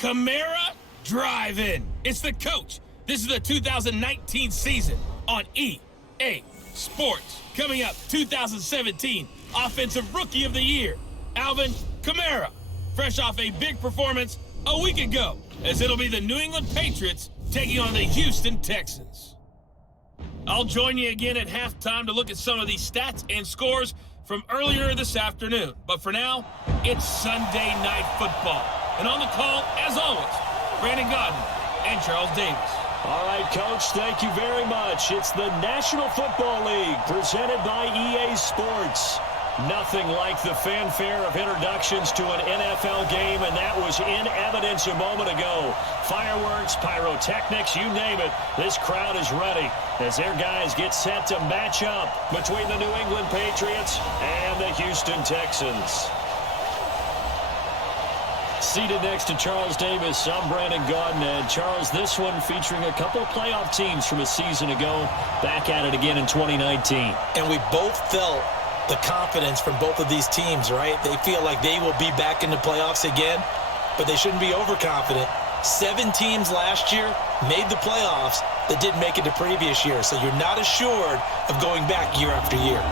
Kamara Drive-In. It's the coach. This is the 2019 season on EA Sports. Coming up, 2017 Offensive Rookie of the Year, Alvin Kamara. Fresh off a big performance a week ago, as it'll be the New England Patriots taking on the Houston Texans. I'll join you again at halftime to look at some of these stats and scores from earlier this afternoon. But for now, it's Sunday Night Football. And on the call, as always, Brandon Godden and Charles Davis. All right, Coach, thank you very much. It's the National Football League presented by EA Sports. Nothing like the fanfare of introductions to an NFL game, and that was in evidence a moment ago. Fireworks, pyrotechnics, you name it. This crowd is ready as their guys get set to match up between the New England Patriots and the Houston Texans. Seated next to Charles Davis, I'm Brandon Godden. And Charles, this one featuring a couple of playoff teams from a season ago, back at it again in 2019. And we both felt the confidence from both of these teams, right? They feel like they will be back in the playoffs again, but they shouldn't be overconfident. 7 teams last year made the playoffs that didn't make it the previous year, so you're not assured of going back year after year.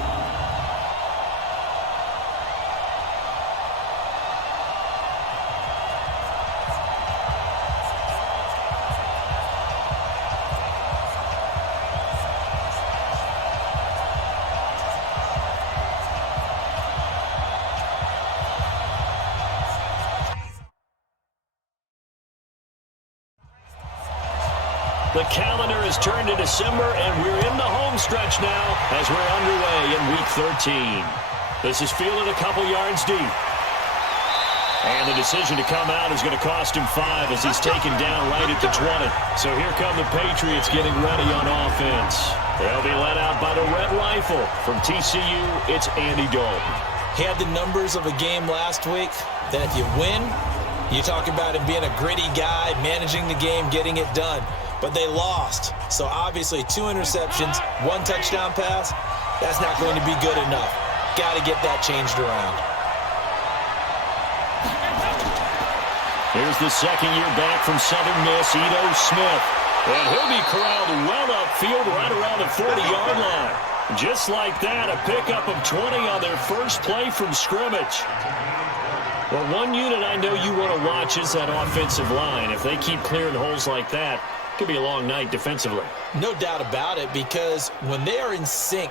The calendar has turned to December, and we're in the home stretch now as we're underway in Week 13. This is fielded a couple yards deep. And the decision to come out is going to cost him 5 as he's taken down right at the 20. So here come the Patriots getting ready on offense. They'll be led out by the Red Rifle. From TCU, it's Andy Dalton. He had the numbers of a game last week that if you win, you talk about him being a gritty guy, managing the game, getting it done. But they lost. So obviously 2 interceptions, 1 touchdown pass, that's not going to be good enough. Got to get that changed around. Here's the second year back from Southern Miss, Ito Smith. And he'll be corralled well upfield right around the 40-yard line. Just like that, a pickup of 20 on their first play from scrimmage. Well, one unit I know you want to watch is that offensive line. If they keep clearing holes like that, could be a long night defensively. No doubt about it, because when they are in sync,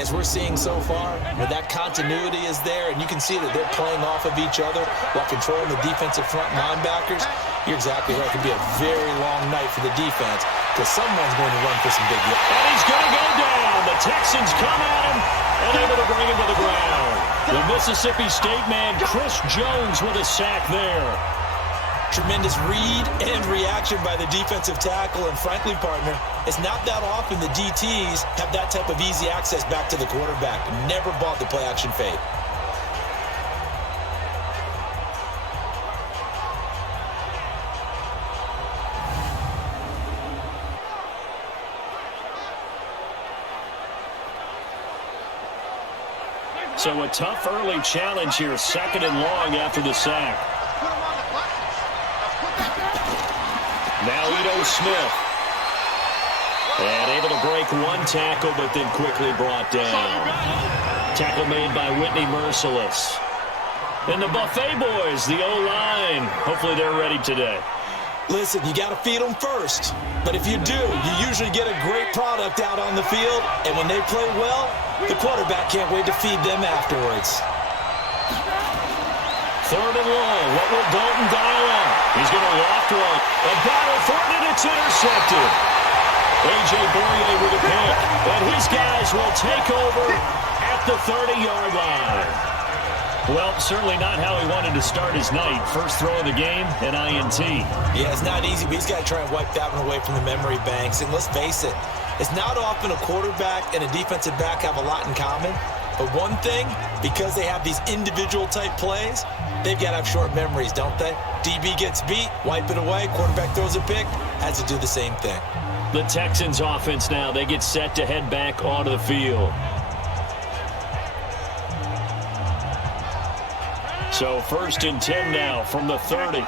as we're seeing so far, where that continuity is there, and you can see that they're playing off of each other while controlling the defensive front linebackers, you're exactly right. It could be a very long night for the defense, because someone's going to run for some big yards. And he's going to go down. The Texans come at him and able to bring him to the ground. The Mississippi State man, Chris Jones, with a sack there. Tremendous read and reaction by the defensive tackle, and frankly, partner, it's not that often the DTs have that type of easy access back to the quarterback. Never bought the play-action fade. So a tough early challenge here, 2nd and long after the sack. Now Ito Smith. And able to break 1 tackle, but then quickly brought down. Tackle made by Whitney Merciless. And the Buffet boys, the O-line. Hopefully they're ready today. Listen, you got to feed them first. But if you do, you usually get a great product out on the field. And when they play well, the quarterback can't wait to feed them afterwards. 3rd and long. What will Dalton dial up? He's going to loft one. A battle for it, and it's intercepted. A.J. Boyer with a pick. And his guys will take over at the 30-yard line. Well, certainly not how he wanted to start his night. First throw of the game, an INT. Yeah, it's not easy, but he's got to try and wipe that one away from the memory banks. And let's face it, it's not often a quarterback and a defensive back have a lot in common. But one thing, because they have these individual type plays, they've got to have short memories, don't they? DB gets beat, wipe it away, quarterback throws a pick, has to do the same thing. The Texans offense now, they get set to head back onto the field. So 1st and 10 now from the 30.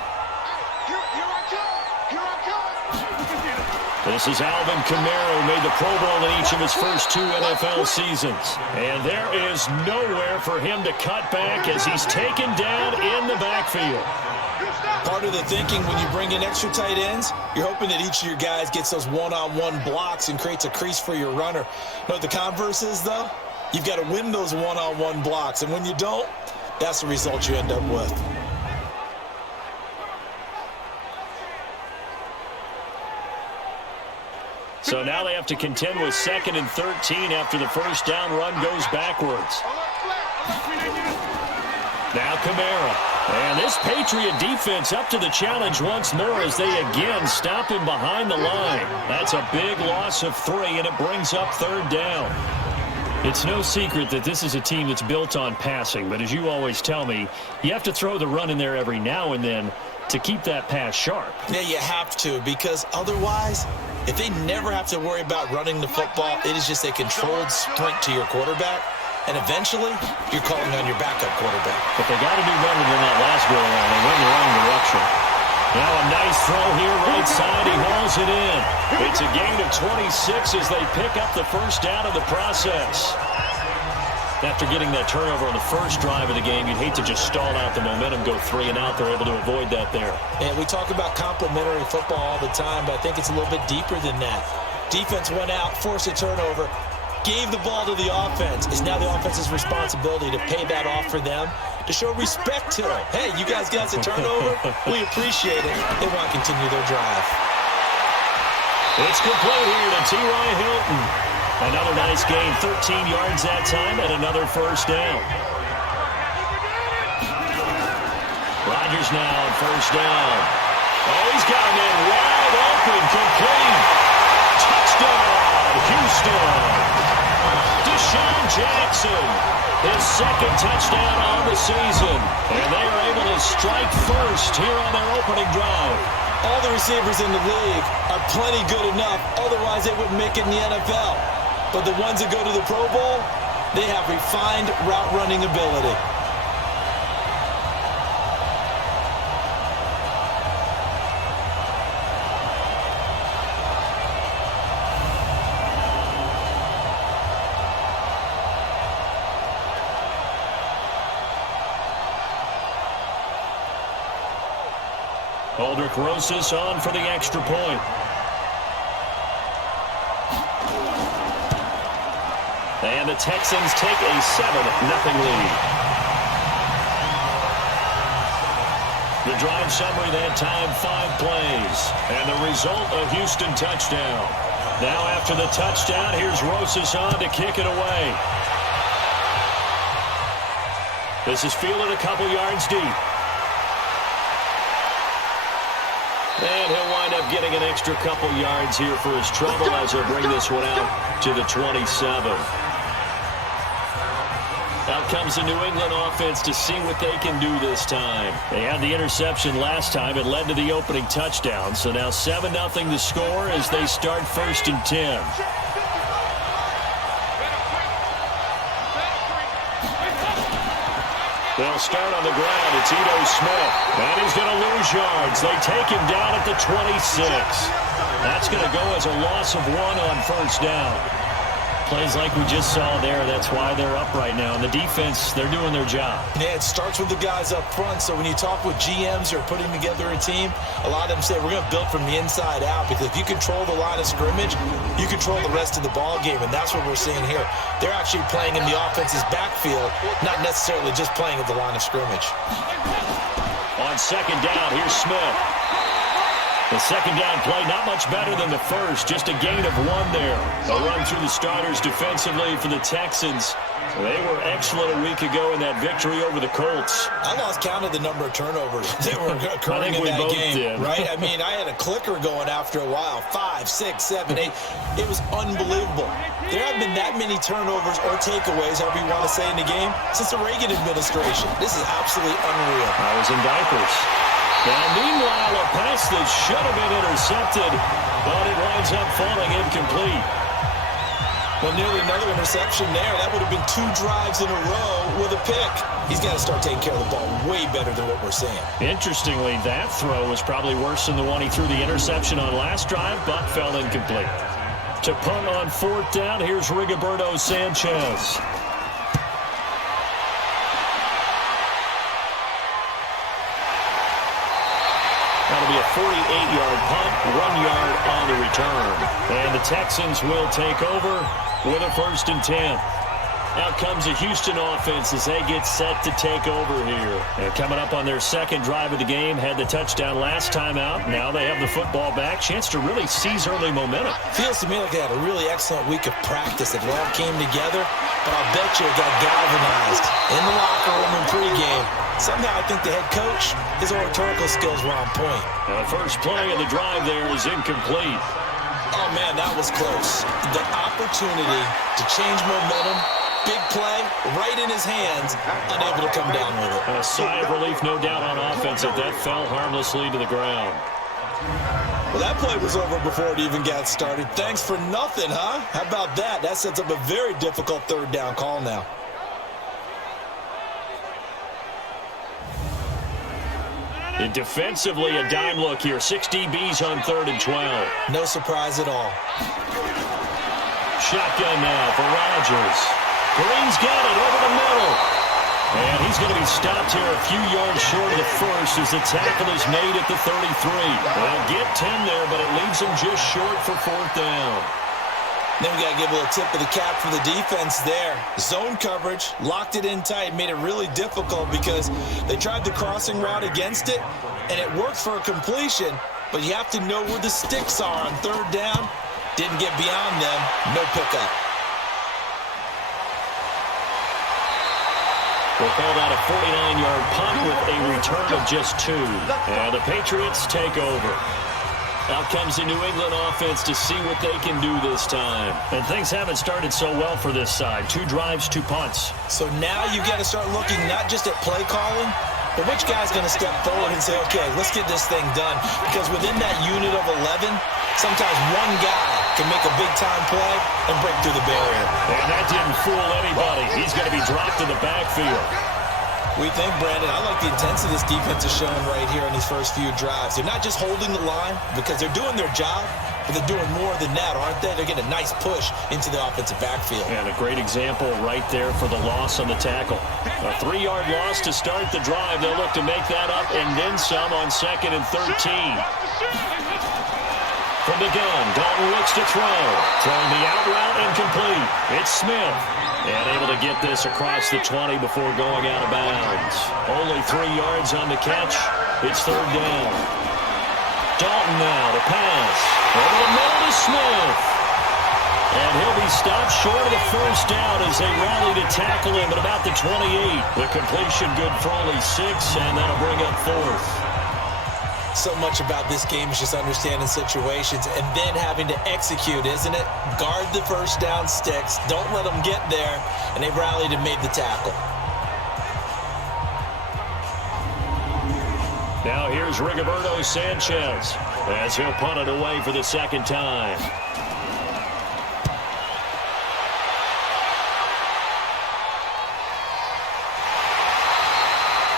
This is Alvin Kamara, who made the Pro Bowl in each of his first 2 NFL seasons. And there is nowhere for him to cut back as he's taken down in the backfield. Part of the thinking when you bring in extra tight ends, you're hoping that each of your guys gets those one-on-one blocks and creates a crease for your runner. You know what the converse is, though? You've got to win those one-on-one blocks, and when you don't, that's the result you end up with. So now they have to contend with 2nd and 13 after the first down run goes backwards. Now Kamara. And this Patriot defense up to the challenge once more as they again stop him behind the line. That's a big loss of 3, and it brings up 3rd down. It's no secret that this is a team that's built on passing, but as you always tell me, you have to throw the run in there every now and then to keep that pass sharp. Yeah, you have to, because otherwise, if they never have to worry about running the football, it is just a controlled sprint to your quarterback. And eventually, you're calling on your backup quarterback. But they got to do better than that last go-around. They went in the wrong direction. Now a nice throw here, right side. He hauls it in. It's a gain of 26 as they pick up the first down of the process. After getting that turnover on the first drive of the game, you'd hate to just stall out the momentum, go 3 and out. They're able to avoid that there. And we talk about complementary football all the time, but I think it's a little bit deeper than that. Defense went out, forced a turnover, gave the ball to the offense. It's now the offense's responsibility to pay that off for them, to show respect to them. Hey, you guys got a turnover? We appreciate it. They want to continue their drive. It's complete here to T.Y. Hilton. Another nice gain, 13 yards that time, and another first down. Rodgers now on first down. Oh, he's got him in wide open, complete. Touchdown, Houston. Deshaun Jackson, his 2nd touchdown on the season. And they are able to strike first here on their opening drive. All the receivers in the league are plenty good enough, otherwise they wouldn't make it in the NFL. But the ones that go to the Pro Bowl, they have refined route running ability. Aldrich Rosas on for the extra point. And the Texans take a 7-0 lead. The drive summary that time, 5 plays. And the result, a Houston touchdown. Now after the touchdown, here's Rosas on to kick it away. This is fielded a couple yards deep. And he'll wind up getting an extra couple yards here for his trouble as he'll bring this one out to the 27. Out comes the New England offense to see what they can do this time. They had the interception last time. It led to the opening touchdown. So now 7-0 the score as they start 1st and 10. They'll start on the ground. It's Ito Smith. And he's going to lose yards. They take him down at the 26. That's going to go as a loss of 1 on first down. Plays like we just saw there. That's why they're up right now. And the defense, they're doing their job. Yeah, it starts with the guys up front. So when you talk with GMs who are putting together a team, a lot of them say we're going to build from the inside out, because if you control the line of scrimmage, you control the rest of the ball game. And that's what we're seeing here. They're actually playing in the offense's backfield, not necessarily just playing at the line of scrimmage. On second down, here's Smith. The second down play, not much better than the first, just a gain of 1 there. A run through the starters defensively for the Texans. They were excellent a week ago in that victory over the Colts. I lost count of the number of turnovers that were occurring in that game, right? I mean, I had a clicker going after a while. 5, 6, 7, 8. It was unbelievable. There haven't been that many turnovers or takeaways, however you want to say, in the game since the Reagan administration. This is absolutely unreal. I was in diapers. Now, meanwhile, a pass that should have been intercepted, but it winds up falling incomplete. Well, nearly another interception there. That would have been 2 drives in a row with a pick. He's got to start taking care of the ball way better than what we're seeing. Interestingly, that throw was probably worse than the one he threw the interception on last drive, but fell incomplete. To punt on 4th down, here's Rigoberto Sanchez. That'll be a 48-yard punt, 1 yard on the return. And the Texans will take over with a 1st and 10. Out comes the Houston offense as they get set to take over here. And coming up on their 2nd drive of the game, had the touchdown last time out. Now they have the football back. Chance to really seize early momentum. Feels to me like they had a really excellent week of practice. It all came together, but I'll bet you it got galvanized in the locker room in pregame. Somehow I think the head coach, his oratorical skills were on point. Now the first play of the drive there is incomplete. Oh, man, that was close. The opportunity to change momentum, big play, right in his hands, unable to come down with it. A sigh of relief, no doubt, on offense that fell harmlessly to the ground. Well, that play was over before it even got started. Thanks for nothing, huh? How about that? That sets up a very difficult 3rd down call now. And defensively, a dime look here. 6 DBs on 3rd and 12. No surprise at all. Shotgun now for Rodgers. Green's got it over the middle. And he's going to be stopped here a few yards short of the first as the tackle is made at the 33. Well, get 10 there, but it leaves him just short for 4th down. Then we got to give a little tip of the cap for the defense there. Zone coverage, locked it in tight, made it really difficult because they tried the crossing route against it, and it worked for a completion, but you have to know where the sticks are on 3rd down. Didn't get beyond them, no pickup. We'll call that a 49-yard punt with a return of just 2. And the Patriots take over. Out comes the New England offense to see what they can do this time. And things haven't started so well for this side. 2 drives, 2 punts. So now you got to start looking not just at play calling, but which guy's going to step forward and say, okay, let's get this thing done. Because within that unit of 11, sometimes one guy can make a big-time play and break through the barrier. And that didn't fool anybody. He's going to be dropped in the backfield. We think, Brandon, I like the intensity this defense is showing right here in these first few drives. They're not just holding the line because they're doing their job, but they're doing more than that, aren't they? They're getting a nice push into the offensive backfield. And a great example right there for the loss on the tackle. A 3-yard loss to start the drive. They'll look to make that up and then some on 2nd and 13. From the gun, Dalton looks to throw. Throwing the out route incomplete. It's Smith. And able to get this across the 20 before going out of bounds. Only 3 yards on the catch. It's 3rd down. Dalton now to pass. Over the middle to Smith. And he'll be stopped short of the 1st down as they rally to tackle him at about the 28. The completion good for only 6, and that'll bring up 4th. So much about this game is just understanding situations and then having to execute, isn't it? Guard the 1st down sticks. Don't let them get there. And they rallied and made the tackle. Now here's Rigoberto Sanchez as he'll punt it away for the 2nd time.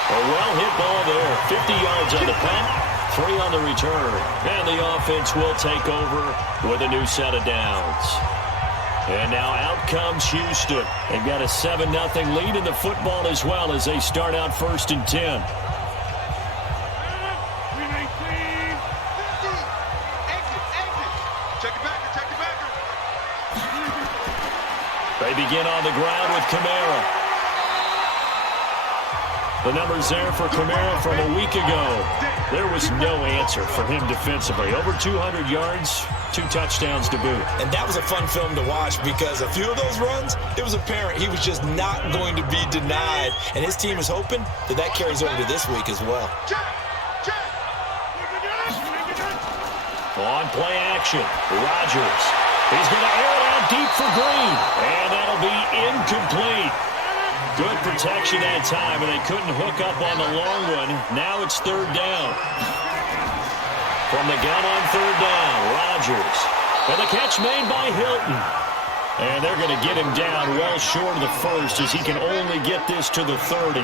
A well-hit ball there. 50 yards on the punt. 3 on the return. And the offense will take over with a new set of downs. And now out comes Houston. They've got a 7-0 lead in the football as well as they start out 1st and 10. They begin on the ground with Kamara. The numbers there for Kamara from a week ago. There was no answer for him defensively. Over 200 yards, 2 touchdowns to boot. And that was a fun film to watch because a few of those runs, it was apparent he was just not going to be denied. And his team is hoping that carries over to this week as well. On play action, Rodgers. He's going to air it out deep for Green. And that'll be incomplete. Good protection that time, and they couldn't hook up on the long one. Now it's 3rd down. From the gun on 3rd down, Rodgers. And the catch made by Hilton. And they're going to get him down well short of the first as he can only get this to the 30.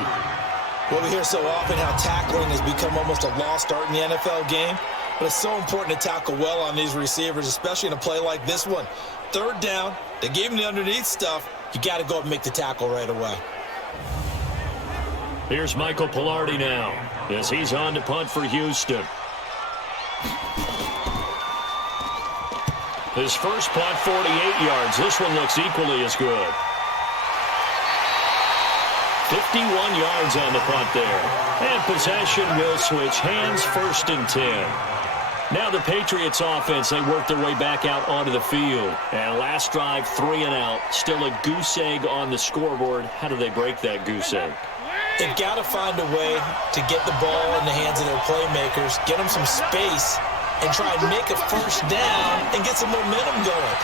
Well, we hear so often how tackling has become almost a lost art in the NFL game. But it's so important to tackle well on these receivers, especially in a play like this one. Third down, they gave him the underneath stuff. You got to go up and make the tackle right away. Here's Michael Pilardi now as he's on to punt for Houston. His first punt, 48 yards. This one looks equally as good. 51 yards on the punt there. And possession will switch hands, 1st and 10. Now the Patriots offense, they work their way back out onto the field. And last drive, 3 and out. Still a goose egg on the scoreboard. How do they break that goose egg? They've got to find a way to get the ball in the hands of their playmakers, get them some space, and try and make a first down and get some momentum going.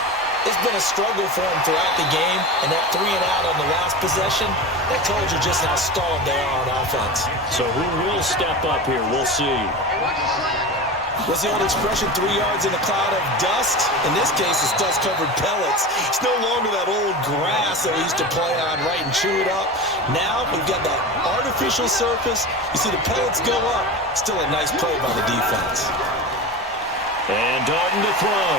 It's been a struggle for them throughout the game, and that 3 and out on the last possession, that told you just how stalled they are on offense. So who will step up here? We'll see. What's the old expression, 3 yards in a cloud of dust? In this case, it's dust-covered pellets. It's no longer that old grass that we used to play on, right, and chew it up. Now we've got that artificial surface. You see the pellets go up. Still a nice play by the defense. And Dalton to throw.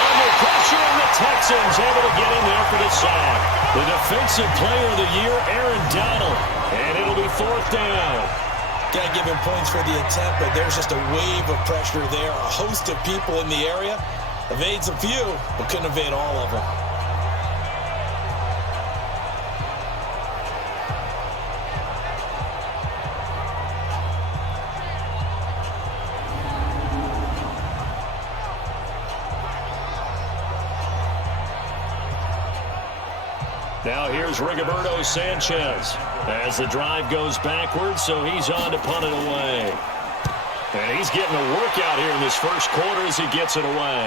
Under pressure, and the Texans able to get in there for the sack. The defensive player of the year, Aaron Donald. And it'll be 4th down. Got to give him points for the attempt, but there's just a wave of pressure there. A host of people in the area. Evades a few, but couldn't evade all of them. Now here's Rigoberto Sanchez as the drive goes backwards, so he's on to punt it away. And he's getting a workout here in this first quarter as he gets it away.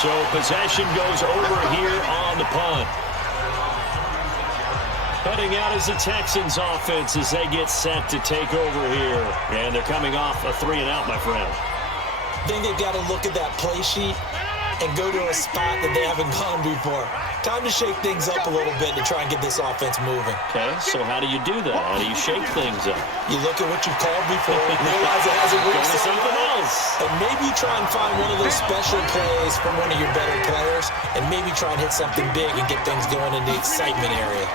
So possession goes over here on the punt. Heading out is the Texans offense as they get set to take over here. And they're coming off a 3 and out, my friend. I think they've got to look at that play sheet and go to a spot that they haven't gone before. Time to shake things up a little bit to try and get this offense moving. Okay, so how do you do that? How do you shake things up? You look at what you've called before, realize it hasn't worked something else. And maybe try and find one of those special plays from one of your better players, and maybe try and hit something big and get things going in the excitement area.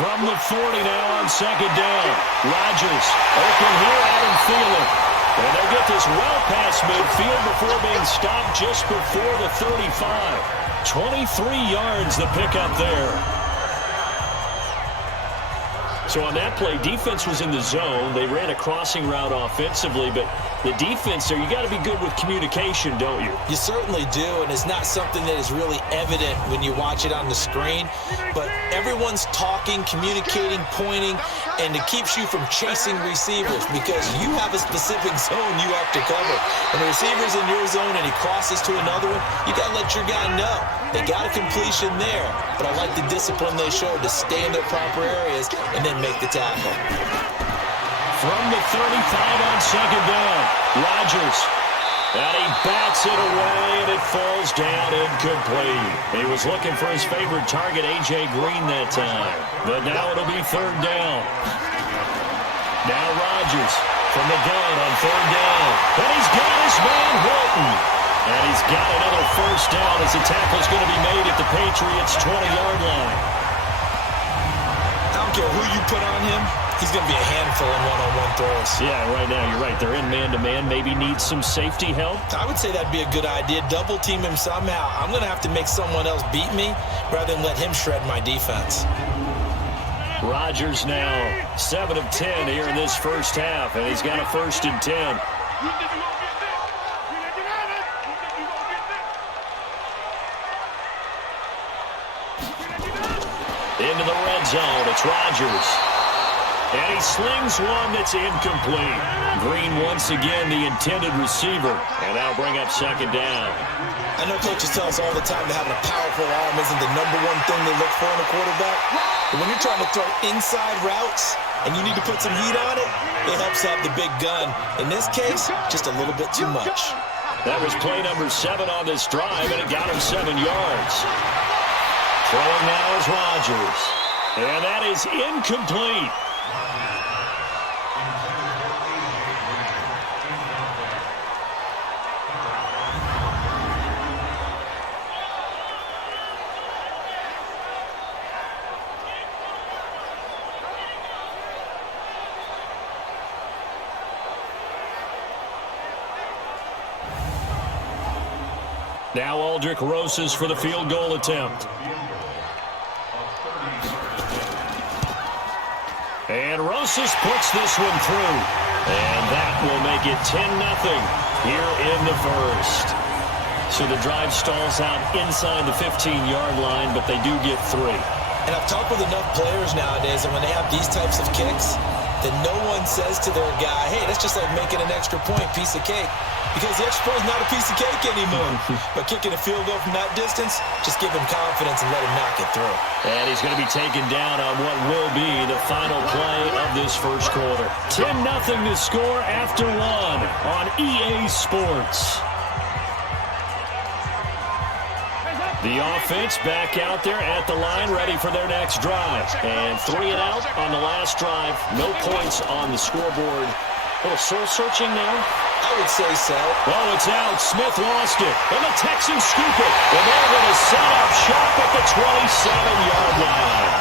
From the 40 now on 2nd down. Rodgers open here, Adam Thielen. And they get this well past midfield before being stopped just before the 35. 23 yards the pickup there. So on that play, defense was in the zone. They ran a crossing route offensively, but the defense there, you got to be good with communication, don't you? You certainly do, and it's not something that is really evident when you watch it on the screen. But everyone's talking, communicating, pointing, and it keeps you from chasing receivers because you have a specific zone you have to cover. When the receiver's in your zone and he crosses to another one, you got to let your guy know. They got a completion there, but I like the discipline they showed to stay in their proper areas and then make the tackle. From the 35 on 2nd down, Rodgers. And he bats it away, and it falls down incomplete. He was looking for his favorite target, A.J. Green, that time. But now it'll be 3rd down. Now Rodgers from the gun on 3rd down. And he's got his man, Hilton. And he's got another 1st down as the tackle's going to be made at the Patriots' 20-yard line. I don't care who you put on him. He's going to be a handful in one-on-one throws. Yeah, right now you're right. They're in man-to-man. Maybe needs some safety help. I would say that'd be a good idea. Double team him somehow. I'm going to have to make someone else beat me rather than let him shred my defense. Rodgers now 7 of 10 here in this first half, and he's got a 1st and 10. Into the red zone, it's Rodgers. And he slings one that's incomplete. Green once again the intended receiver. And that'll bring up 2nd down. I know coaches tell us all the time that having a powerful arm isn't the #1 thing they look for in a quarterback. But when you're trying to throw inside routes and you need to put some heat on it, it helps to have the big gun. In this case, just a little bit too much. That was play number 7 on this drive, and it got him 7 yards. Throwing now is Rodgers. And that is incomplete. Now Aldrick Rosas for the field goal attempt. And Rosas puts this one through. And that will make it 10-0 here in the first. So the drive stalls out inside the 15-yard line, but they do get 3. And I've talked with enough players nowadays, and when they have these types of kicks, then no one says to their guy, hey, that's just like making an extra point, piece of cake. Because the extra point is not a piece of cake anymore. But kicking a field goal from that distance, just give him confidence and let him knock it through. And he's going to be taken down on what will be the final play of this first quarter. 10-0 to score after 1 on EA Sports. The offense back out there at the line, ready for their next drive. And 3 and out on the last drive. No points on the scoreboard. A little soul-searching now. I would say so. Oh, it's out. Smith lost it. And the Texans scoop it. And they're going to set up shop at the 27-yard line.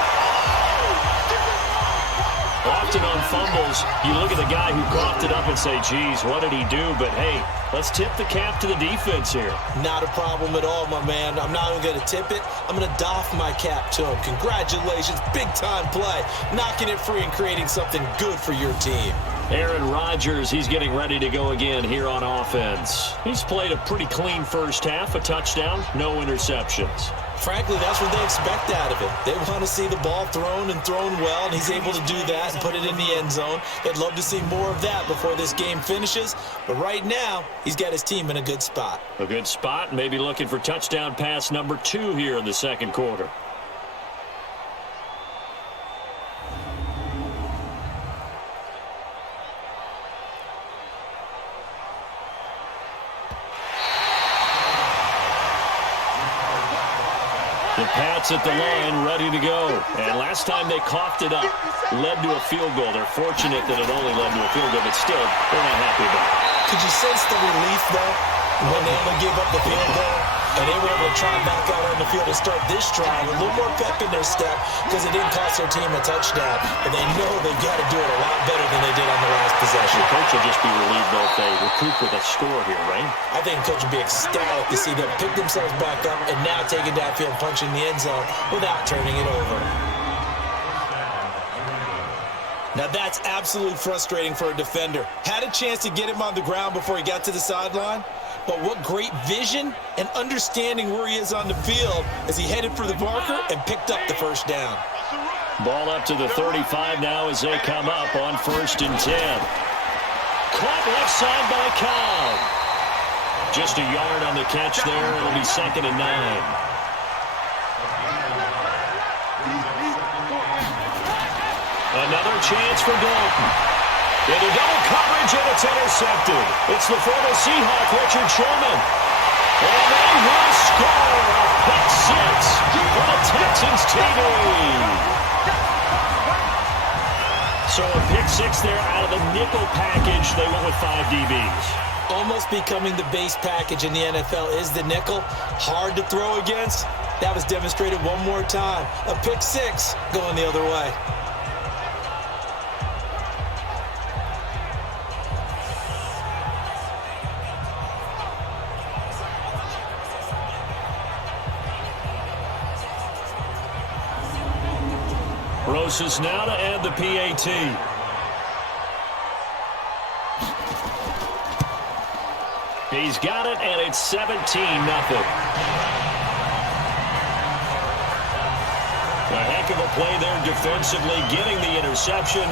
Often on fumbles, you look at the guy who coughed it up and say, geez, what did he do? But, hey, let's tip the cap to the defense here. Not a problem at all, my man. I'm not even going to tip it. I'm going to doff my cap to him. Congratulations. Big-time play. Knocking it free and creating something good for your team. Aaron Rodgers, he's getting ready to go again here on offense. He's played a pretty clean first half, a touchdown, no interceptions. Frankly, that's what they expect out of him. They want to see the ball thrown and thrown well, and he's able to do that and put it in the end zone. They'd love to see more of that before this game finishes. But right now, he's got his team in a good spot. A good spot, maybe looking for touchdown pass number 2 here in the second quarter. The Pats at the line, ready to go. And last time they coughed it up, led to a field goal. They're fortunate that it only led to a field goal, but still, they're not happy about it. Could you sense the relief, though, when they only gave up the field goal? And they were able to try back out on the field and start this drive with a little more pep in their step because it didn't cost their team a touchdown. But they know they've got to do it a lot better than they did on the last possession. The coach will just be relieved though if they recoup with a score here, right? I think the coach will be ecstatic to see them pick themselves back up and now take it downfield, punching the end zone without turning it over. Now that's absolutely frustrating for a defender. Had a chance to get him on the ground before he got to the sideline. But what great vision and understanding where he is on the field as he headed for the marker and picked up the first down. Ball up to the 35 now as they come up on 1st and 10. Caught left side by Cobb. Just a yard on the catch there. It'll be 2nd and 9. Another chance for Dalton. Into double coverage, and it's intercepted. It's the former Seahawk, Richard Sherman. And they will score a pick 6 for the Texans TD. So a pick 6 there out of the nickel package. They went with 5 DBs. Almost becoming the base package in the NFL is the nickel. Hard to throw against. That was demonstrated one more time. A pick 6 going the other way. Rosas now to add the PAT. He's got it, and it's 17-0. A heck of a play there defensively, getting the interception,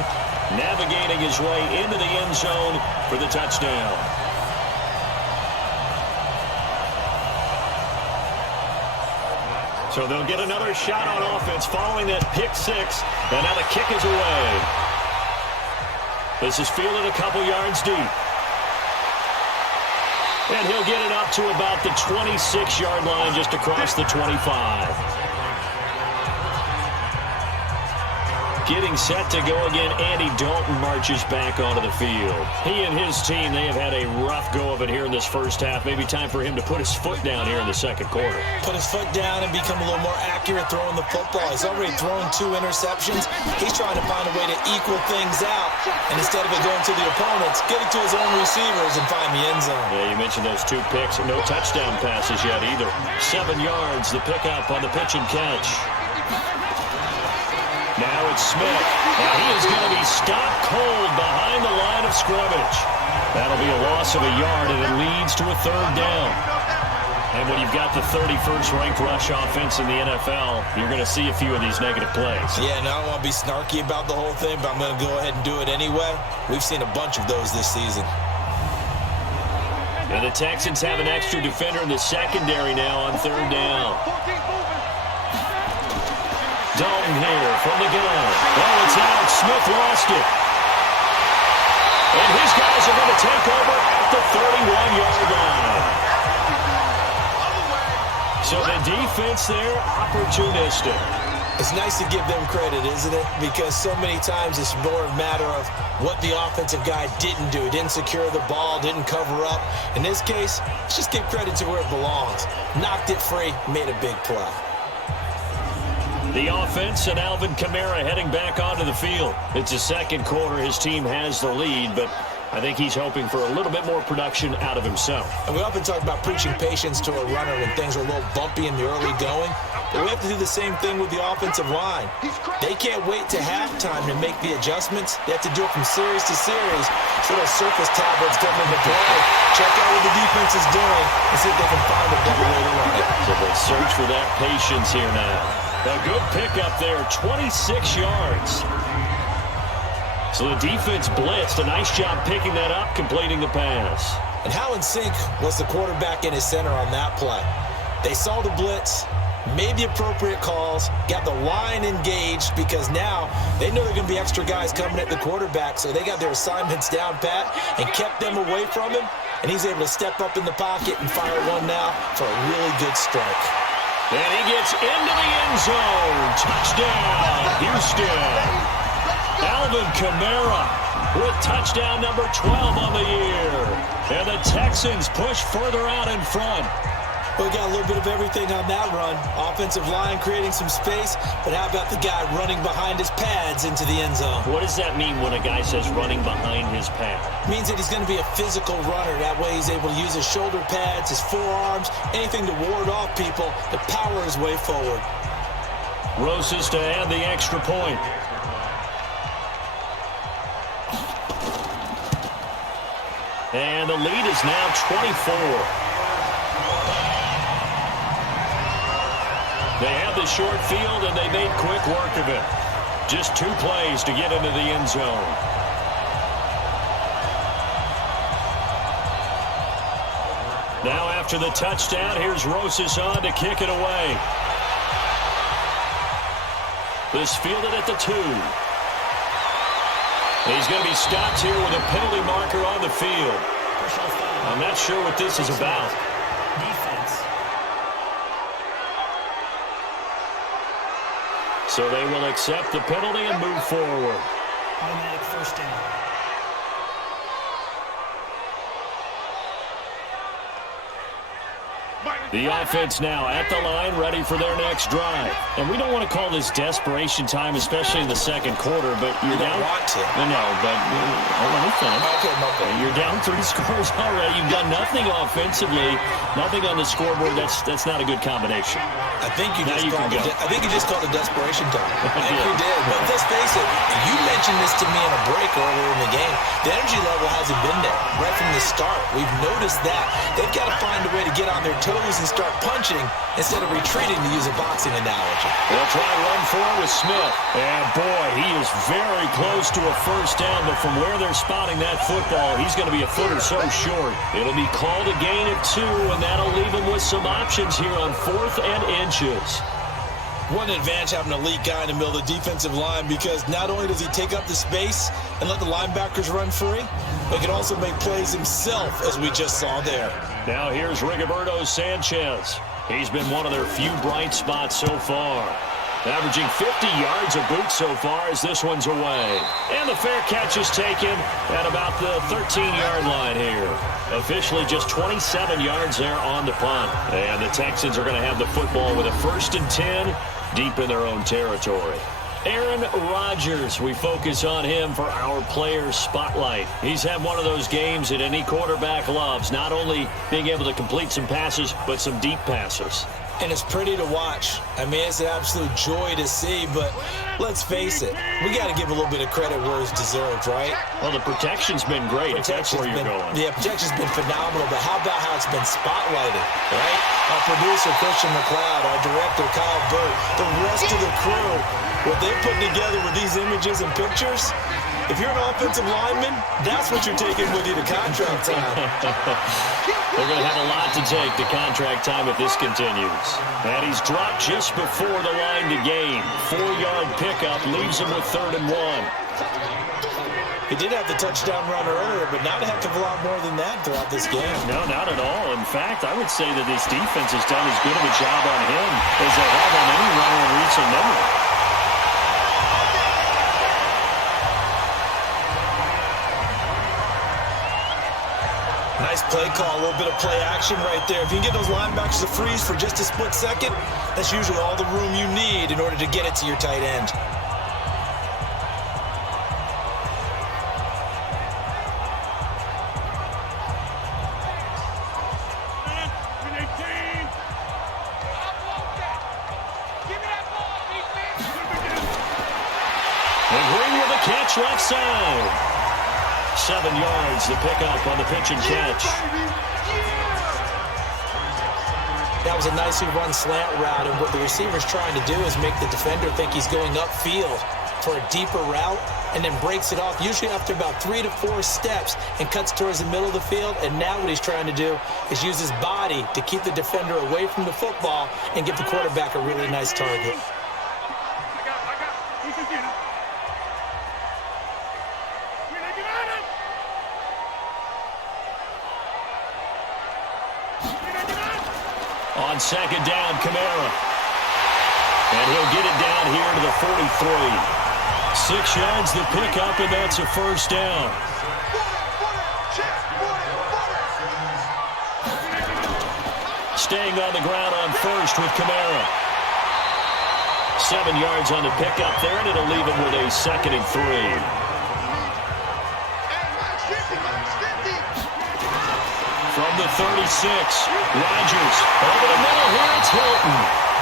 navigating his way into the end zone for the touchdown. So they'll get another shot on offense following that pick 6, and now the kick is away. This is fielded a couple yards deep. And he'll get it up to about the 26-yard line, just across the 25. Getting set to go again, Andy Dalton marches back onto the field. He and his team, they have had a rough go of it here in this first half. Maybe time for him to put his foot down here in the second quarter. Put his foot down and become a little more accurate throwing the football. He's already thrown 2 interceptions. He's trying to find a way to equal things out. And instead of it going to the opponents, get it to his own receivers and find the end zone. Yeah, you mentioned those 2 picks. No touchdown passes yet either. 7 yards, the pickup on the pitch and catch. Now it's Smith. Now he is going to be stopped cold behind the line of scrimmage. That'll be a loss of a yard, and it leads to a 3rd down. And when you've got the 31st ranked rush offense in the NFL, you're going to see a few of these negative plays. Yeah, and I don't want to be snarky about the whole thing, but I'm going to go ahead and do it anyway. We've seen a bunch of those this season. And the Texans have an extra defender in the secondary now on 3rd down. Dalton here from the gun. Oh, it's out. Smith lost it. And his guys are going to take over at the 31-yard line. So the defense there, opportunistic. It's nice to give them credit, isn't it? Because so many times it's more a matter of what the offensive guy didn't do. Didn't secure the ball, didn't cover up. In this case, let's just give credit to where it belongs. Knocked it free, made a big play. The offense and Alvin Kamara heading back onto the field. It's a second quarter. His team has the lead, but I think he's hoping for a little bit more production out of himself. And we often talk about preaching patience to a runner when things are a little bumpy in the early going. But we have to do the same thing with the offensive line. They can't wait to halftime to make the adjustments. They have to do it from series to series. So those surface tablets come into play. Check out what the defense is doing and see if they can find a better way to run it. So they'll search for that patience here now. A good pickup there, 26 yards. So the defense blitzed. A nice job picking that up, completing the pass. And how in sync was the quarterback in his center on that play? They saw the blitz, made the appropriate calls, got the line engaged because now they know there are going to be extra guys coming at the quarterback, so they got their assignments down pat and kept them away from him, and he's able to step up in the pocket and fire one now for a really good strike. And he gets into the end zone. Touchdown, Houston. Alvin Kamara with touchdown number 12 on the year. And the Texans push further out in front. We got a little bit of everything on that run. Offensive line creating some space, but how about the guy running behind his pads into the end zone? What does that mean when a guy says running behind his pad? It means that he's going to be a physical runner. That way he's able to use his shoulder pads, his forearms, anything to ward off people to power his way forward. Rosas to add the extra point. And the lead is now 24. They have the short field, and they made quick work of it. Just 2 plays to get into the end zone. Now after the touchdown, here's Rosas on to kick it away. This fielded at the 2. He's going to be stopped here with a penalty marker on the field. I'm not sure what this is about. So they will accept the penalty and move forward. Automatic first down. The offense now at the line, ready for their next drive. And we don't want to call this desperation time, especially in the second quarter, but you're down. Want to. No, but let me finish. Okay. You're down 3 scores already. You've done nothing offensively, nothing on the scoreboard. That's not a good combination. I think you just called it desperation time. I think Yeah. you did. But let's face it, you mentioned this to me in a break earlier in the game. The energy level hasn't been there right from the start. We've noticed that. They've got to find a way to get on their toes and start punching instead of retreating, to use a boxing analogy. They'll try to run forward with Smith. And boy, he is very close to a first down, but from where they're spotting that football, he's going to be a foot or so short. It'll be called a gain of 2, and that'll leave him with some options here on 4th and inches. What an advantage having an elite guy in the middle of the defensive line, because not only does he take up the space and let the linebackers run free, but he can also make plays himself, as we just saw there. Now here's Rigoberto Sanchez. He's been one of their few bright spots so far. Averaging 50 yards a boot so far as this one's away. And the fair catch is taken at about the 13-yard line here. Officially just 27 yards there on the punt. And the Texans are going to have the football with a 1st and 10 deep in their own territory. Aaron Rodgers, we focus on him for our Players Spotlight. He's had one of those games that any quarterback loves, not only being able to complete some passes, but some deep passes. And it's pretty to watch. I mean, it's an absolute joy to see, but let's face it, we got to give a little bit of credit where it's deserved, right? Well, the protection's been great, if that's where you're going. Yeah, protection's been phenomenal, but how about how it's been spotlighted, right? Our producer, Christian McLeod, our director, Kyle Burt, the rest of the crew, what they're putting together with these images and pictures, if you're an offensive lineman, that's what you're taking with you to contract time. They're going to have a lot to take to contract time if this continues. And he's dropped just before the line to gain. 4-yard pickup leaves him with 3rd and 1. He did have the touchdown run earlier, but not a heck of a lot more than that throughout this game. No, not at all. In fact, I would say that this defense has done as good of a job on him as they have on any runner in recent memory. Nice play call, a little bit of play action right there. If you can get those linebackers to freeze for just a split second, that's usually all the room you need in order to get it to your tight end. And Green with a catch left side. 7 yards, the pickup on the pitch and catch. That was a nicely run slant route, and what the receiver's trying to do is make the defender think he's going upfield for a deeper route, and then breaks it off, usually after about 3 to 4 steps, and cuts towards the middle of the field. And now what he's trying to do is use his body to keep the defender away from the football and give the quarterback a really nice target. On 2nd down, Kamara. And he'll get it down here to the 43. 6 yards the pickup, and that's a 1st down. Staying on the ground on 1st with Kamara. 7 yards on the pickup there, and it'll leave him with a 2nd and 3. From the 36, Rodgers over the middle here, it's Hilton.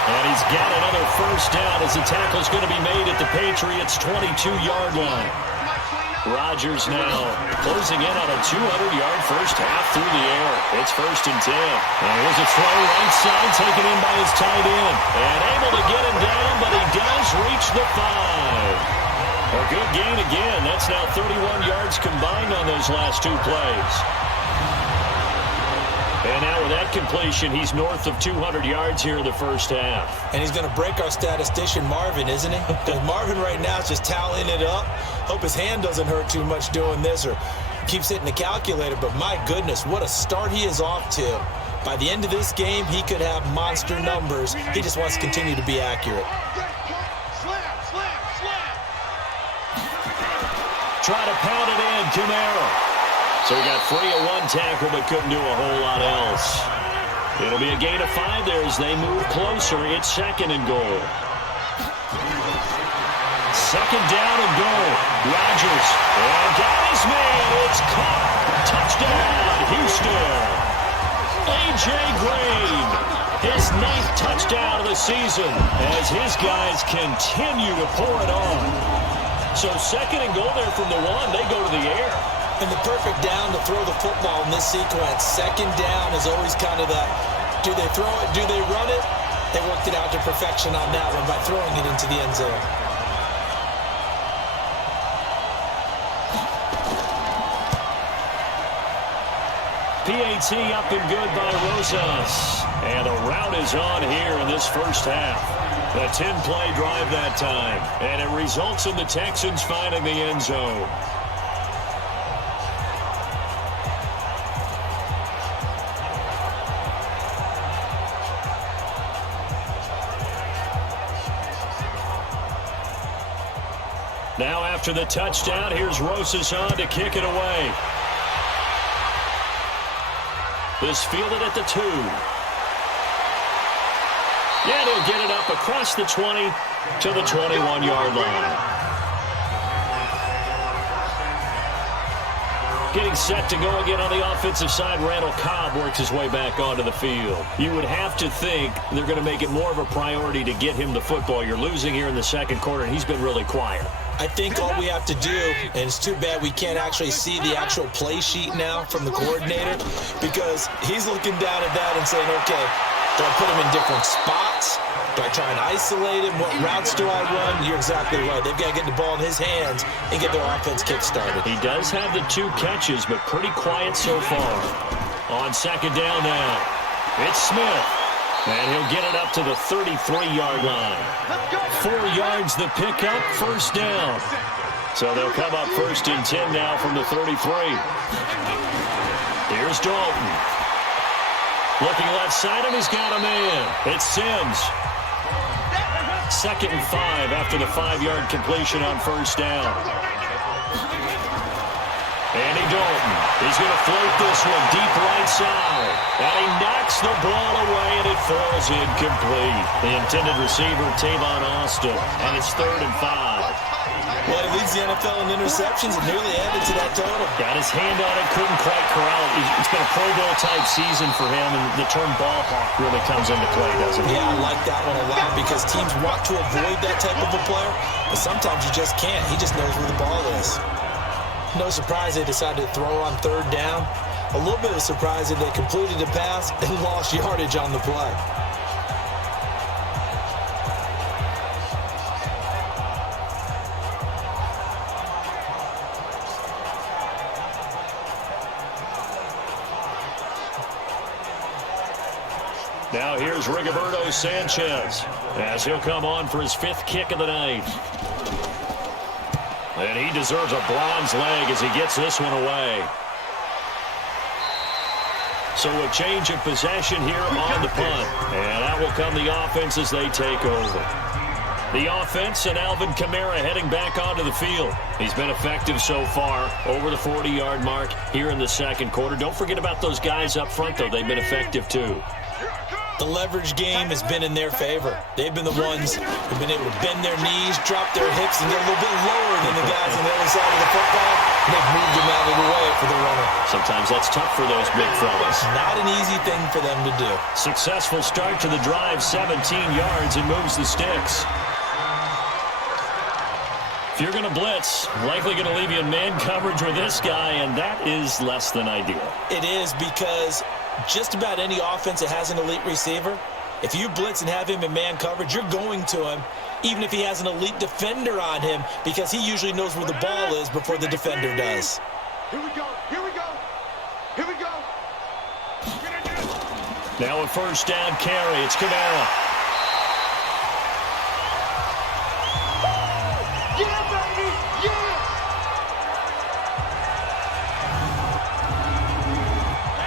And he's got another 1st down as the tackle's going to be made at the Patriots' 22-yard line. Rodgers now closing in on a 200-yard first half through the air. It's 1st and 10. And here's a throw right side taken in by his tight end. And able to get him down, but he does reach the 5. A good gain again. That's now 31 yards combined on those last 2 plays. And now with that completion, he's north of 200 yards here in the first half. And he's going to break our statistician, Marvin, isn't he? Because Marvin right now is just tallying it up. Hope his hand doesn't hurt too much doing this or keeps hitting the calculator. But my goodness, what a start he is off to. By the end of this game, he could have monster numbers. He just wants to continue to be accurate. Try to pound it in, Kamara. So he got free of 1 tackle, but couldn't do a whole lot else. It'll be a gain of 5 there as they move closer. It's 2nd and goal. 2nd down and goal. Rodgers. And got his man. It's caught. Touchdown, Houston. A.J. Green. His 9th touchdown of the season as his guys continue to pour it on. So 2nd and goal there from the 1. They go to the air. And the perfect down to throw the football in this sequence. 2nd down is always kind of that, do they throw it, do they run it? They worked it out to perfection on that one by throwing it into the end zone. PAT up and good by Rosas. And a rout is on here in this first half. A 10-play drive that time, and it results in the Texans finding the end zone. Now after the touchdown, here's Rosas on to kick it away. This fielded at the 2. Yeah, he'll get it up across the 20 to the 21-yard line. Getting set to go again on the offensive side, Randall Cobb works his way back onto the field. You would have to think they're going to make it more of a priority to get him the football. You're losing here in the second quarter, and he's been really quiet. I think all we have to do, and it's too bad we can't actually see the actual play sheet now from the coordinator, because he's looking down at that and saying, okay, do I put him in different spots? Do I try and isolate him? What routes do I run? You're exactly right. They've got to get the ball in his hands and get their offense kick-started. He does have the 2 catches, but pretty quiet so far. On second down now, it's Smith. And he'll get it up to the 33-yard line. 4 yards the pickup, first down. So they'll come up first and 10 now from the 33. Here's Dalton. Looking left side, and he's got a man. It's Sims. 2nd and 5 after the 5-yard completion on first down. Andy Dalton. He's going to float this one deep right side. And he knocks the ball away, and it falls incomplete. The intended receiver, Tavon Austin. And it's 3rd and 5. Well, he leads the NFL in interceptions and nearly added to that total. Got his hand on it, couldn't quite corral it. It's been a Pro Bowl-type season for him, and the term ball hawk really comes into play, doesn't it? Yeah, I like that one a lot because teams want to avoid that type of a player, but sometimes you just can't. He just knows where the ball is. No surprise they decided to throw on 3rd down. A little bit of surprise that they completed the pass and lost yardage on the play. Now here's Rigoberto Sanchez as he'll come on for his 5th kick of the night. And he deserves a bronze leg as he gets this one away. So a change of possession here on the punt. And out will come the offense as they take over. The offense and Alvin Kamara heading back onto the field. He's been effective so far over the 40-yard mark here in the second quarter. Don't forget about those guys up front, though. They've been effective, too. The leverage game has been in their favor. They've been the ones who've been able to bend their knees, drop their hips, and get a little bit lower than the guys on the other side of the football. And they've moved them out of the way for the runner. Sometimes that's tough for those big fellas. Not an easy thing for them to do. Successful start to the drive, 17 yards, and moves the sticks. If you're going to blitz, likely going to leave you in man coverage with this guy, and that is less than ideal. It is because just about any offense that has an elite receiver, if you blitz and have him in man coverage, you're going to him, even if he has an elite defender on him, because he usually knows where the ball is before the defender does. Here we go. Here we go. Here we go. Now a first down carry. It's Kamara. Yeah, baby. Yeah.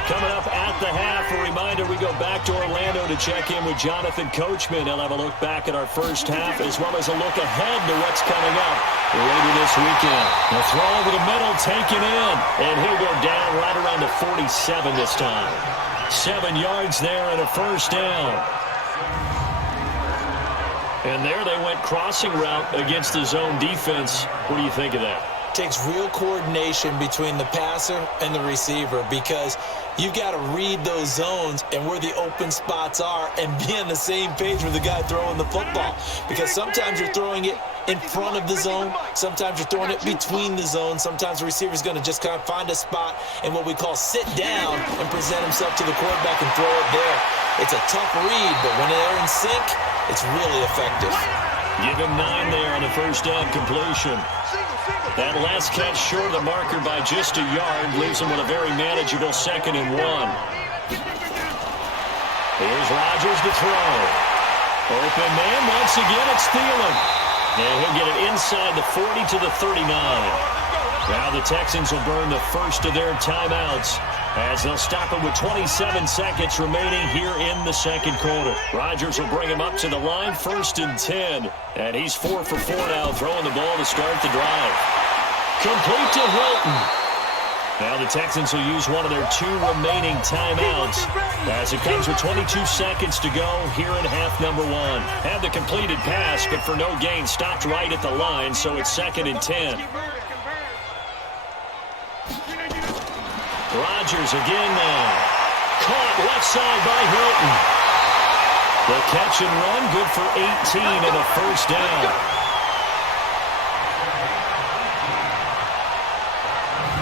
Coming up at the half, a reminder we go back to Orlando to check in with Jonathan Coachman. He'll have a look back at our first half as well as a look ahead to what's coming up later this weekend. The throw over the middle taken in, and he'll go down right around the 47 this time. 7 yards there and a first down. And there they went crossing route against the zone defense. What do you think of that? Takes real coordination between the passer and the receiver because you've got to read those zones and where the open spots are and be on the same page with the guy throwing the football. Because sometimes you're throwing it in front of the zone. Sometimes you're throwing it between the zones. Sometimes the receiver's going to just kind of find a spot and what we call sit down and present himself to the quarterback and throw it there. It's a tough read, but when they're in sync, it's really effective. Give him 9 there on the first down completion. That last catch short of the marker by just a yard leaves him with a very manageable 2nd and 1. Here's Rodgers to throw. Open man, once again, it's Thielen. And he'll get it inside the 40 to the 39. Now the Texans will burn the first of their timeouts as they'll stop it with 27 seconds remaining here in the second quarter. Rodgers will bring him up to the line, 1st and 10. And he's 4 for 4 now, throwing the ball to start the drive. Complete to Hilton. Now the Texans will use one of their 2 remaining timeouts as it comes with 22 seconds to go here in half number 1. Had the completed pass, but for no gain, stopped right at the line, so it's 2nd and 10. Rodgers again now. Caught left side by Hilton. The catch and run, good for 18 and a first down.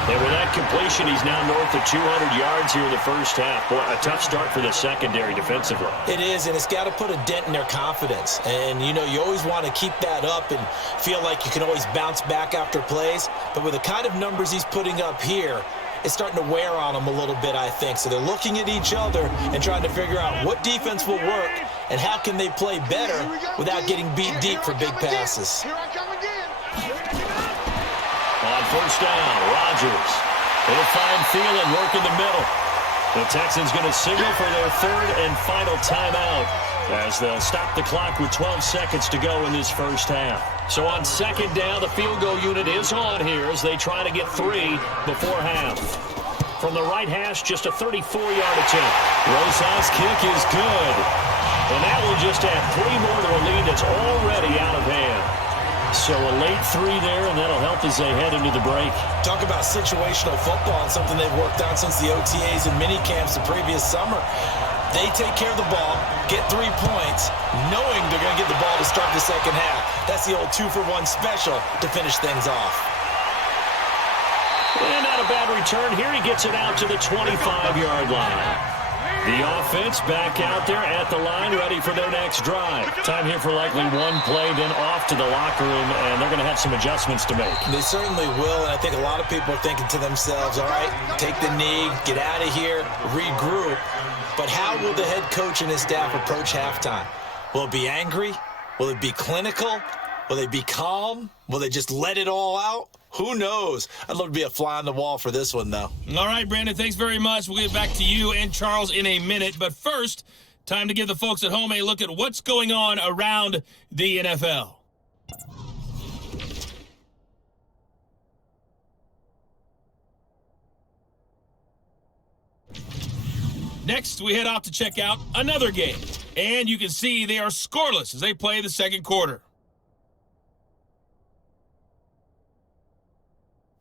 And with that completion, he's now north of 200 yards here in the first half. Boy, a tough start for the secondary defensively. It is, and it's got to put a dent in their confidence. And, you know, you always want to keep that up and feel like you can always bounce back after plays. But with the kind of numbers he's putting up here, it's starting to wear on them a little bit, I think. So they're looking at each other and trying to figure out what defense will work and how can they play better without getting beat deep for big passes. Here I come again. On first down, Rodgers. He'll find Thielen working the middle. The Texans going to signal for their 3rd and final timeout as they'll stop the clock with 12 seconds to go in this first half. So on 2nd down, the field goal unit is on here as they try to get 3 before half. From the right hash, just a 34-yard attempt. Rosas' kick is good. And that will just add 3 more to a lead that's already out of hand. So a late 3 there, and that'll help as they head into the break. Talk about situational football and something they've worked on since the OTAs and mini camps the previous summer. They take care of the ball, get 3 points, knowing they're going to get the ball to start the second half. That's the old 2-for-1 special to finish things off. And not a bad return here. He gets it out to the 25-yard line. The offense back out there at the line, ready for their next drive. Time here for likely 1 play, then off to the locker room, and they're going to have some adjustments to make. They certainly will, and I think a lot of people are thinking to themselves, all right, take the knee, get out of here, regroup. But how will the head coach and his staff approach halftime? Will it be angry? Will it be clinical? Will they be calm? Will they just let it all out? Who knows? I'd love to be a fly on the wall for this one, though. All right, Brandon, thanks very much. We'll get back to you and Charles in a minute. But first, time to give the folks at home a look at what's going on around the NFL. Next, we head off to check out another game. And you can see they are scoreless as they play the second quarter.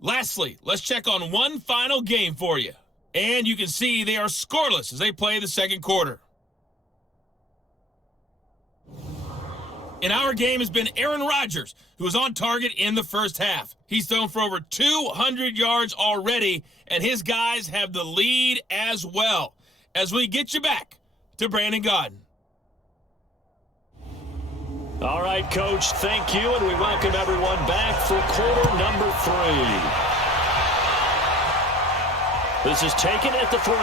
Lastly, let's check on one final game for you. And you can see they are scoreless as they play the second quarter. In our game has been Aaron Rodgers, who was on target in the first half. He's thrown for over 200 yards already, and his guys have the lead as well. As we get you back to Brandon Gaudin. All right, Coach, thank you, and we welcome everyone back for quarter number 3. This is taken at the 3.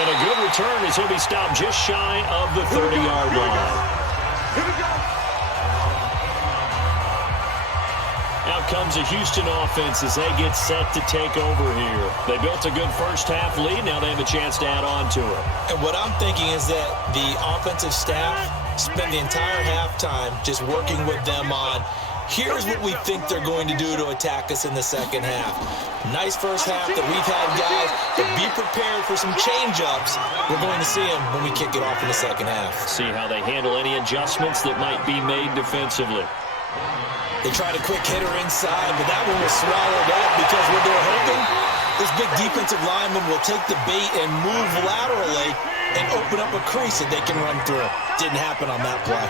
And a good return as he'll be stopped just shy of the 30-yard line. Here we go. Out comes a Houston offense as they get set to take over here. They built a good first-half lead. Now they have a chance to add on to it. And what I'm thinking is that the offensive staff spent the entire halftime just working with them on, here's what we think they're going to do to attack us in the second half. Nice first half that we've had, guys, but be prepared for some change-ups. We're going to see them when we kick it off in the second half. See how they handle any adjustments that might be made defensively. They tried a quick hitter inside, but that one was swallowed up because what they're hoping, this big defensive lineman will take the bait and move laterally and open up a crease that they can run through. Didn't happen on that play.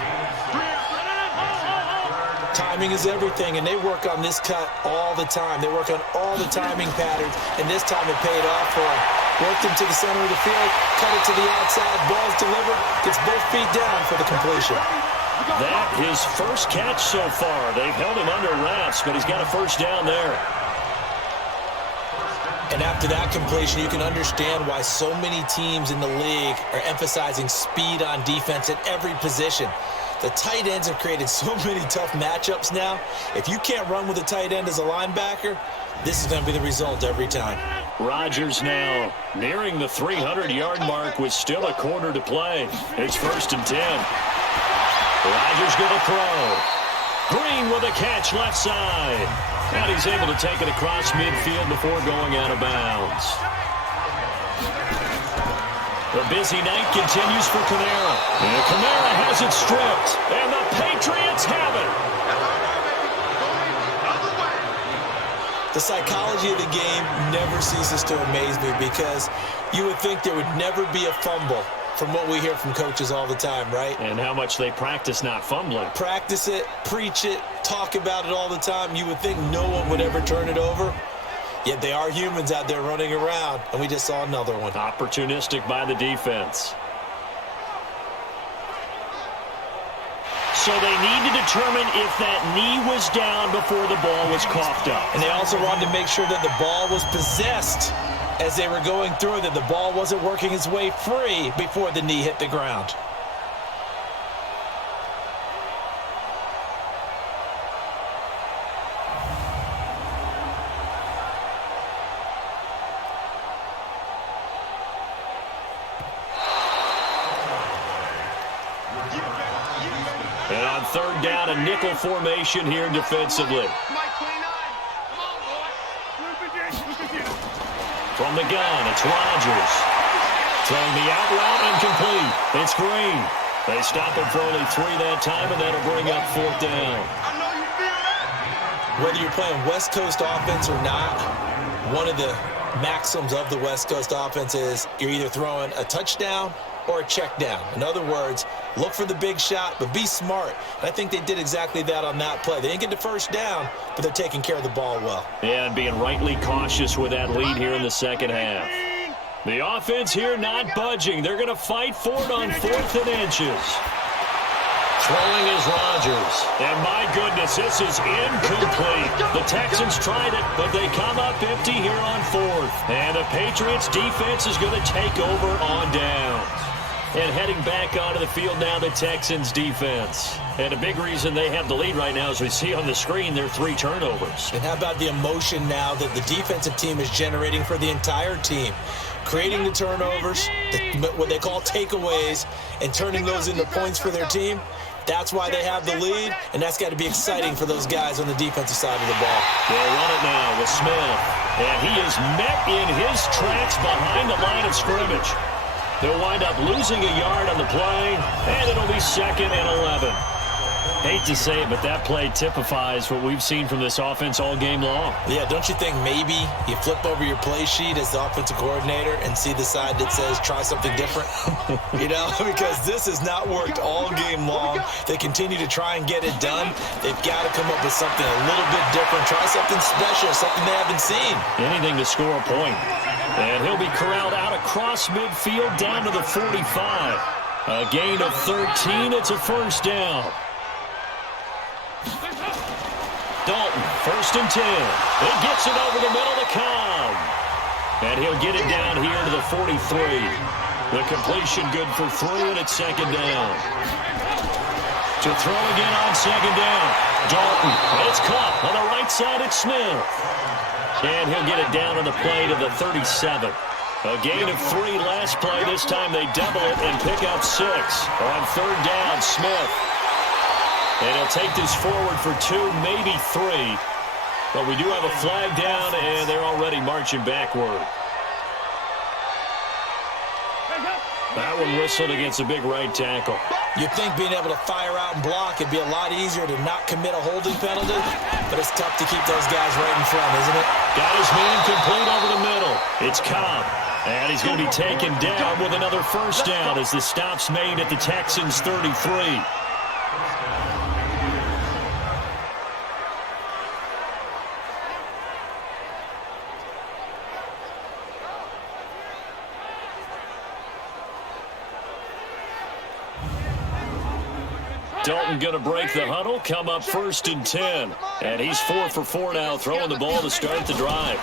Timing is everything, and they work on this cut all the time. They work on all the timing patterns, and this time it paid off for them. Worked him to the center of the field, cut it to the outside, ball's delivered, gets both feet down for the completion. That his first catch so far. They've held him under wraps, but he's got a first down there. And after that completion, you can understand why so many teams in the league are emphasizing speed on defense at every position. The tight ends have created so many tough matchups now. If you can't run with a tight end as a linebacker, this is going to be the result every time. Rodgers now nearing the 300-yard mark with still a quarter to play. It's 1st and 10. Rodgers going to throw. Green with a catch left side. And he's able to take it across midfield before going out of bounds. The busy night continues for Kamara. And Kamara has it stripped. And the Patriots have it. The psychology of the game never ceases to amaze me because you would think there would never be a fumble from what we hear from coaches all the time, right? And how much they practice not fumbling. Practice it, preach it, talk about it all the time. You would think no one would ever turn it over. Yet they are humans out there running around, and we just saw another one. Opportunistic by the defense. So they need to determine if that knee was down before the ball was coughed up. And they also wanted to make sure that the ball was possessed as they were going through, that the ball wasn't working its way free before the knee hit the ground. And on 3rd down, a nickel formation here defensively. From the gun, it's Rodgers. Throwing the out route incomplete. It's Green. They stop him for only 3 that time, and that'll bring up 4th down. Whether you're playing West Coast offense or not, one of the maxims of the West Coast offense is you're either throwing a touchdown or a check down. In other words, look for the big shot, but be smart. And I think they did exactly that on that play. They didn't get the 1st down, but they're taking care of the ball well. Yeah, and being rightly cautious with that lead here in the 2nd half. The offense here not budging. They're going to fight for it on 4th and inches. Throwing is Rodgers. And my goodness, this is incomplete. The Texans tried it, but they come up empty here on 4th. And the Patriots defense is going to take over on downs. And heading back onto the field now, the Texans defense. And a big reason they have the lead right now, as we see on the screen, their 3 turnovers. And how about the emotion now that the defensive team is generating for the entire team? Creating the turnovers, what they call takeaways, and turning those into points for their team. That's why they have the lead, and that's got to be exciting for those guys on the defensive side of the ball. They'll run it now with Smith. And he is met in his tracks behind the line of scrimmage. They'll wind up losing a yard on the play, and it'll be 2nd and 11. Hate to say it, but that play typifies what we've seen from this offense all game long. Yeah, don't you think maybe you flip over your play sheet as the offensive coordinator and see the side that says try something different? You know, because this has not worked all game long. They continue to try and get it done. They've got to come up with something a little bit different. Try something special, something they haven't seen. Anything to score a point. And he'll be corralled out across midfield down to the 45. A gain of 13. It's a 1st down. Dalton, 1st and 10. He gets it over the middle to Cobb. And he'll get it down here to the 43. The completion good for 3, and it's 2nd down. To throw again on 2nd down. Dalton, it's caught. On the right side, it's Smith. And he'll get it down on the play to the 37. A gain of 3 last play. This time they double it and pick up 6. On 3rd down, Smith. And he'll take this forward for 2, maybe 3. But we do have a flag down, and they're already marching backward. That one whistled against a big right tackle. You'd think being able to fire out and block it'd be a lot easier to not commit a holding penalty, but it's tough to keep those guys right in front, isn't it? Got his man complete over the middle. It's Cobb. And he's going to be taken down with another 1st down as the stop's made at the Texans' 33. Dalton going to break the huddle, come up 1st and 10. And he's 4 for 4 now, throwing the ball to start the drive.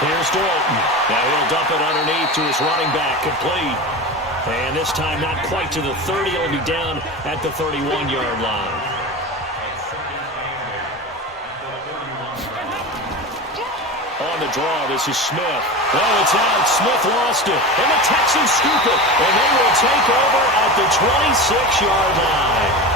Here's Dalton. Now he'll dump it underneath to his running back, complete. And this time not quite to the 30. He'll be down at the 31-yard line. On the draw, this is Smith. Oh, it's out. Smith lost it. And the Texans scoop it. And they will take over at the 26-yard line.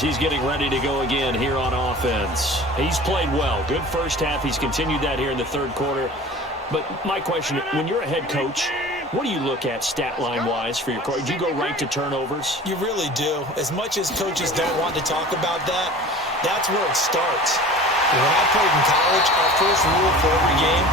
He's getting ready to go again here on offense. He's played well. Good first half. He's continued that here in the third quarter. But my question, when you're a head coach, what do you look at stat line-wise for your coach? Do you go right to turnovers? You really do. As much as coaches don't want to talk about that, that's where it starts. When I played in college, our first rule for every game,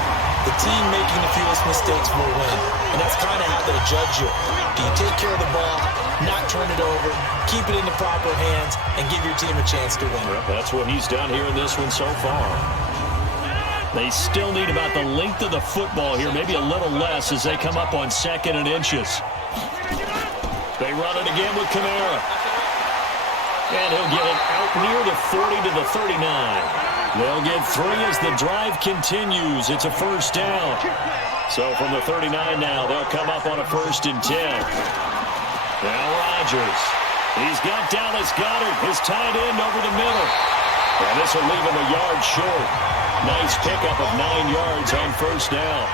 the team making the fewest mistakes will win. And that's kind of how they judge you. Do you take care of the ball, not turn it over, keep it in the proper hands, and give your team a chance to win? Well, that's what he's done here in this one so far. They still need about the length of the football here, maybe a little less as they come up on 2nd and inches. They run it again with Kamara. And he'll get it out near the 40 to the 39. They'll get 3 as the drive continues. It's a first down. So from the 39 now, they'll come up on a 1st and 10. Now Rodgers. He's got Dallas Goedert, his tight end, over the middle. And this will leave him a yard short. Nice pickup of 9 yards on first down.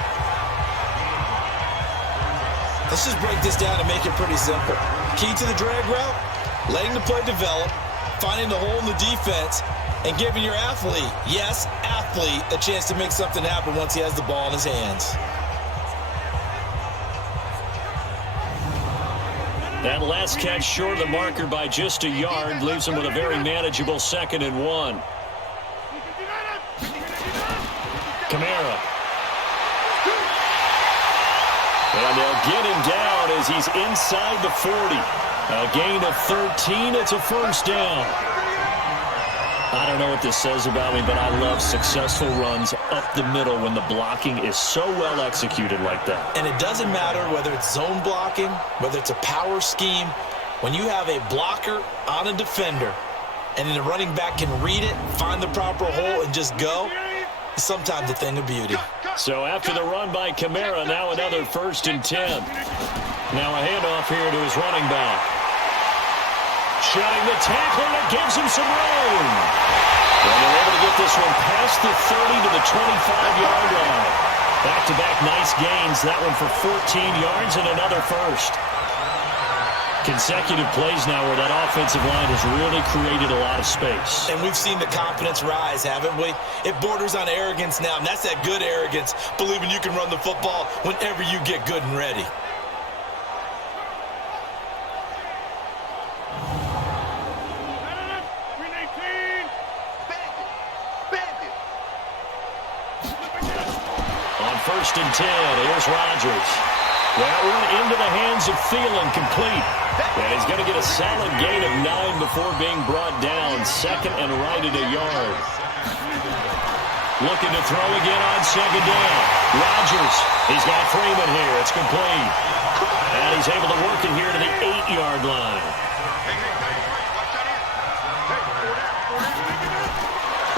Let's just break this down and make it pretty simple. Key to the drag route, letting the play develop, finding the hole in the defense, and giving your athlete, yes, athlete, a chance to make something happen once he has the ball in his hands. That last catch short of the marker by just a yard leaves him with a very manageable 2nd and 1. Kamara. And they'll get him down as he's inside the 40. A gain of 13. It's a first down. I don't know what this says about me, but I love successful runs up the middle when the blocking is so well executed like that. And it doesn't matter whether it's zone blocking, whether it's a power scheme. When you have a blocker on a defender and then the running back can read it, find the proper hole, and just go, it's sometimes a thing of beauty. So after the run by Kamara, now another 1st and 10. Now a handoff here to his running back. Shutting the tackle, and it gives him some room. And they're able to get this one past the 30 to the 25-yard line. Back-to-back nice gains. That one for 14 yards and another first. Consecutive plays now where that offensive line has really created a lot of space. And we've seen the confidence rise, haven't we? It borders on arrogance now, and that's that good arrogance, believing you can run the football whenever you get good and ready. On 1st and 10, here's Rodgers. That one into the hands of Thielen, complete. And he's going to get a solid gain of 9 before being brought down. 2nd and right at a yard. Looking to throw again on 2nd down. Rodgers, he's got Freeman here. It's complete. And he's able to work it here to the 8-yard line.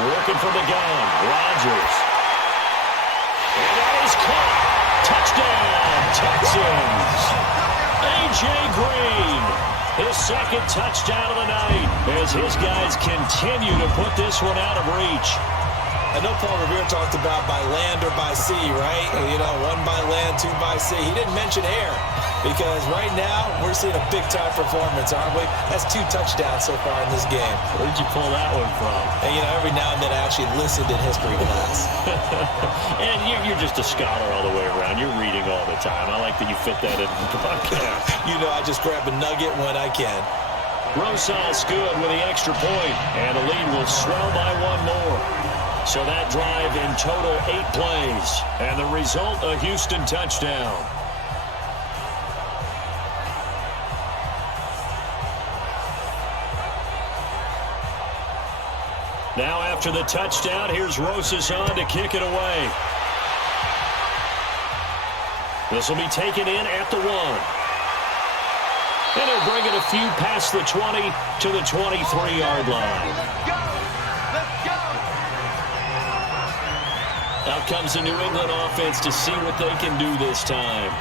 Working from the gun, Rodgers. And that is caught. Touchdown, Texans. A.J. Green, his 2nd touchdown of the night as his guys continue to put this one out of reach. I know Paul Revere talked about by land or by sea, right? You know, 1 by land, 2 by sea. He didn't mention air because right now we're seeing a big-time performance, aren't we? That's 2 touchdowns so far in this game. Where did you pull that one from? And, you know, every now and then I actually listened in history class. And you're just a scholar all the way around. You're reading all the time. I like that you fit that into the podcast. You know, I just grab a nugget when I can. Rosas good with the extra point, and the lead will swell by 1 more. So that drive in total 8 plays, and the result, a Houston touchdown. Now after After the touchdown, here's Rosas on to kick it away. This will be taken in at the 1. And he'll bring it a few past the 20 to the 23-yard line. Let's go! Let's go! Out comes the New England offense to see what they can do this time.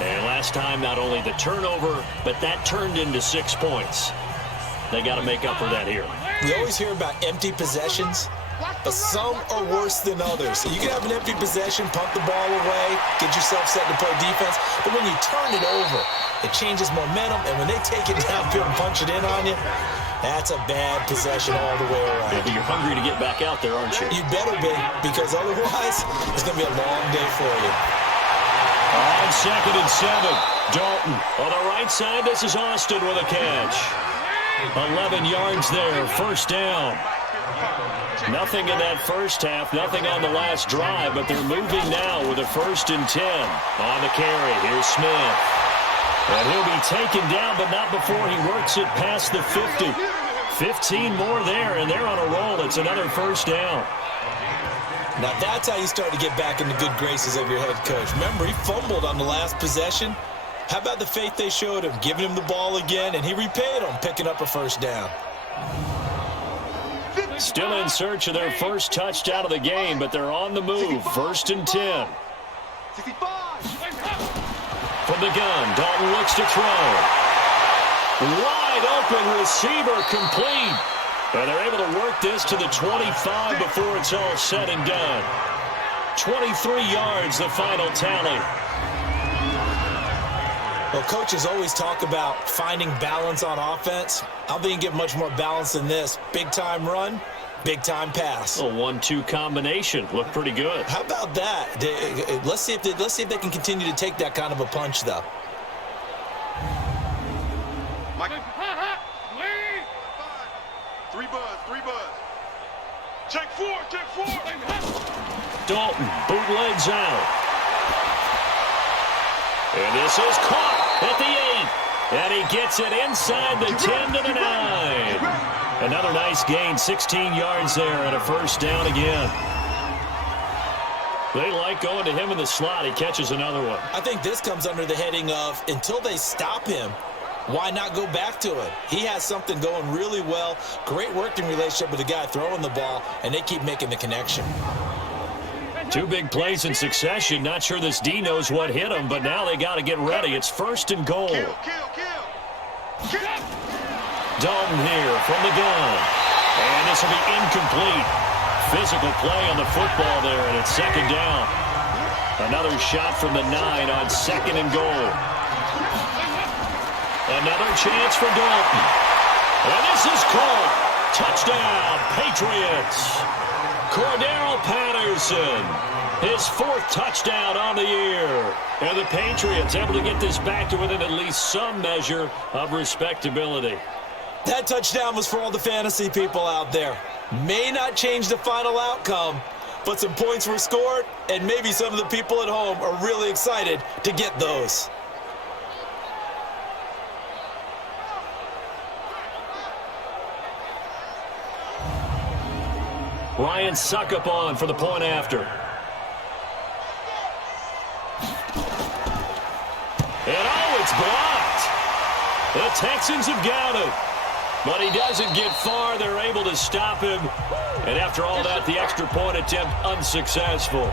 And last time, not only the turnover, but that turned into 6 points. They got to make up for that here. We always hear about empty possessions, but some are worse than others. So you can have an empty possession, punt the ball away, get yourself set to play defense, but when you turn it over, it changes momentum, and when they take it downfield and punch it in on you, that's a bad possession all the way around. Yeah, but you're hungry to get back out there, aren't you? You better be, because otherwise, it's going to be a long day for you. On 2nd and 7, Dalton. On the right side, this is Austin with a catch. 11 yards there, first down. Nothing in that first half, nothing on the last drive, but they're moving now with a 1st and 10. On the carry, here's Smith. And he'll be taken down, but not before he works it past the 50. 15 more there, and they're on a roll. It's another first down. Now that's how you start to get back in the good graces of your head coach. Remember, he fumbled on the last possession. How about the faith they showed him, giving him the ball again, and he repaid him, picking up a first down. Still in search of their first touchdown of the game, but they're on the move. 1st and 10. 65! From the gun, Dalton looks to throw. Wide open receiver complete. And they're able to work this to the 25 before it's all said and done. 23 yards, the final tally. Well, coaches always talk about finding balance on offense. I don't think you get much more balance than this. Big-time run, big-time pass. A 1-2 combination. Looked pretty good. How about that? Let's see if they can continue to take that kind of a punch, though. Three buzz. Check four. Dalton bootlegs out. And this is caught at the 8. And he gets it inside the 10 to the 9. Another nice gain, 16 yards there and a first down again. They like going to him in the slot. He catches another one. I think this comes under the heading of until they stop him, why not go back to it? He has something going really well. Great working relationship with the guy throwing the ball, and they keep making the connection. 2 big plays in succession. Not sure this D knows what hit him, but now they got to get ready. It's 1st and goal. Kill. Dalton here from the gun. And this will be incomplete. Physical play on the football there, and it's 2nd down. Another shot from the 9 on 2nd and goal. Another chance for Dalton. And this is caught. Touchdown, Patriots. Cordero Patterson, his 4th touchdown on the year. And the Patriots able to get this back to within at least some measure of respectability. That touchdown was for all the fantasy people out there. May not change the final outcome, but some points were scored, and maybe some of the people at home are really excited to get those. Ryan Suckup on for the point after. And it's blocked. The Texans have got it. But he doesn't get far. They're able to stop him. And after all that, the extra point attempt unsuccessful.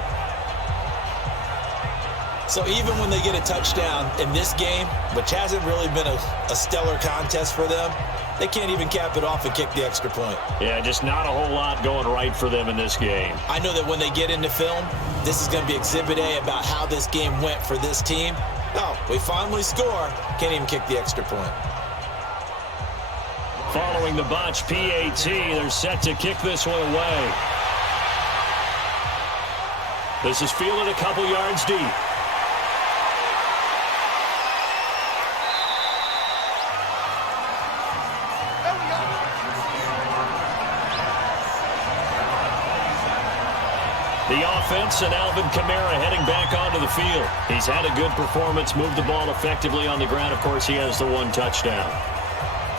So even when they get a touchdown in this game, which hasn't really been a stellar contest for them, they can't even cap it off and kick the extra point. Yeah, just not a whole lot going right for them in this game. I know that when they get into film, this is going to be Exhibit A about how this game went for this team. Oh, we finally score. Can't even kick the extra point. Following the botch PAT, they're set to kick this one away. This is fielded a couple yards deep. The offense and Alvin Kamara heading back onto the field. He's had a good performance, moved the ball effectively on the ground. Of course, he has the 1 touchdown.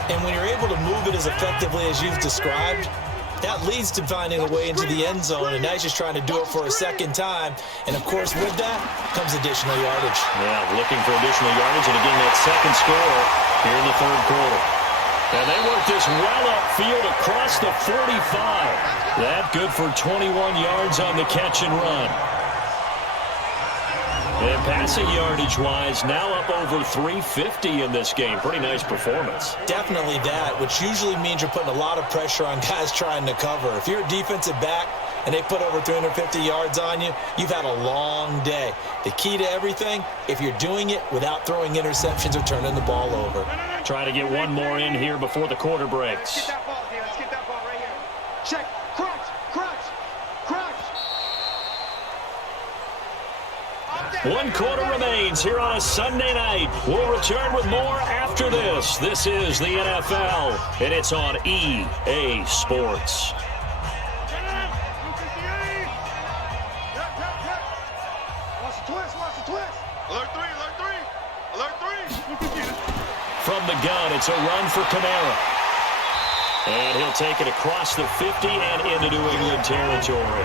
And when you're able to move it as effectively as you've described, That leads to finding a way into the end zone, and now he's just trying to do it for a second time. And, of course, with that comes additional yardage. Yeah, looking for additional yardage, and again, that second score here in the third quarter. And they work this well upfield across the 45. That good for 21 yards on the catch and run. And passing yardage-wise, now up over 350 in this game. Pretty nice performance. Definitely that, which usually means you're putting a lot of pressure on guys trying to cover. If you're a defensive back and they put over 350 yards on you, you've had a long day. The key to everything, if you're doing it without throwing interceptions or turning the ball over. Try to get one more in here before the quarter breaks. Let's get that ball here. Let's get that ball right here. Check. Crunch. Crunch. Crunch. 1 quarter remains here on a Sunday night. We'll return with more after this. This is the NFL, and it's on EA Sports. From the gun, it's a run for Kamara. And he'll take it across the 50 and into New England territory.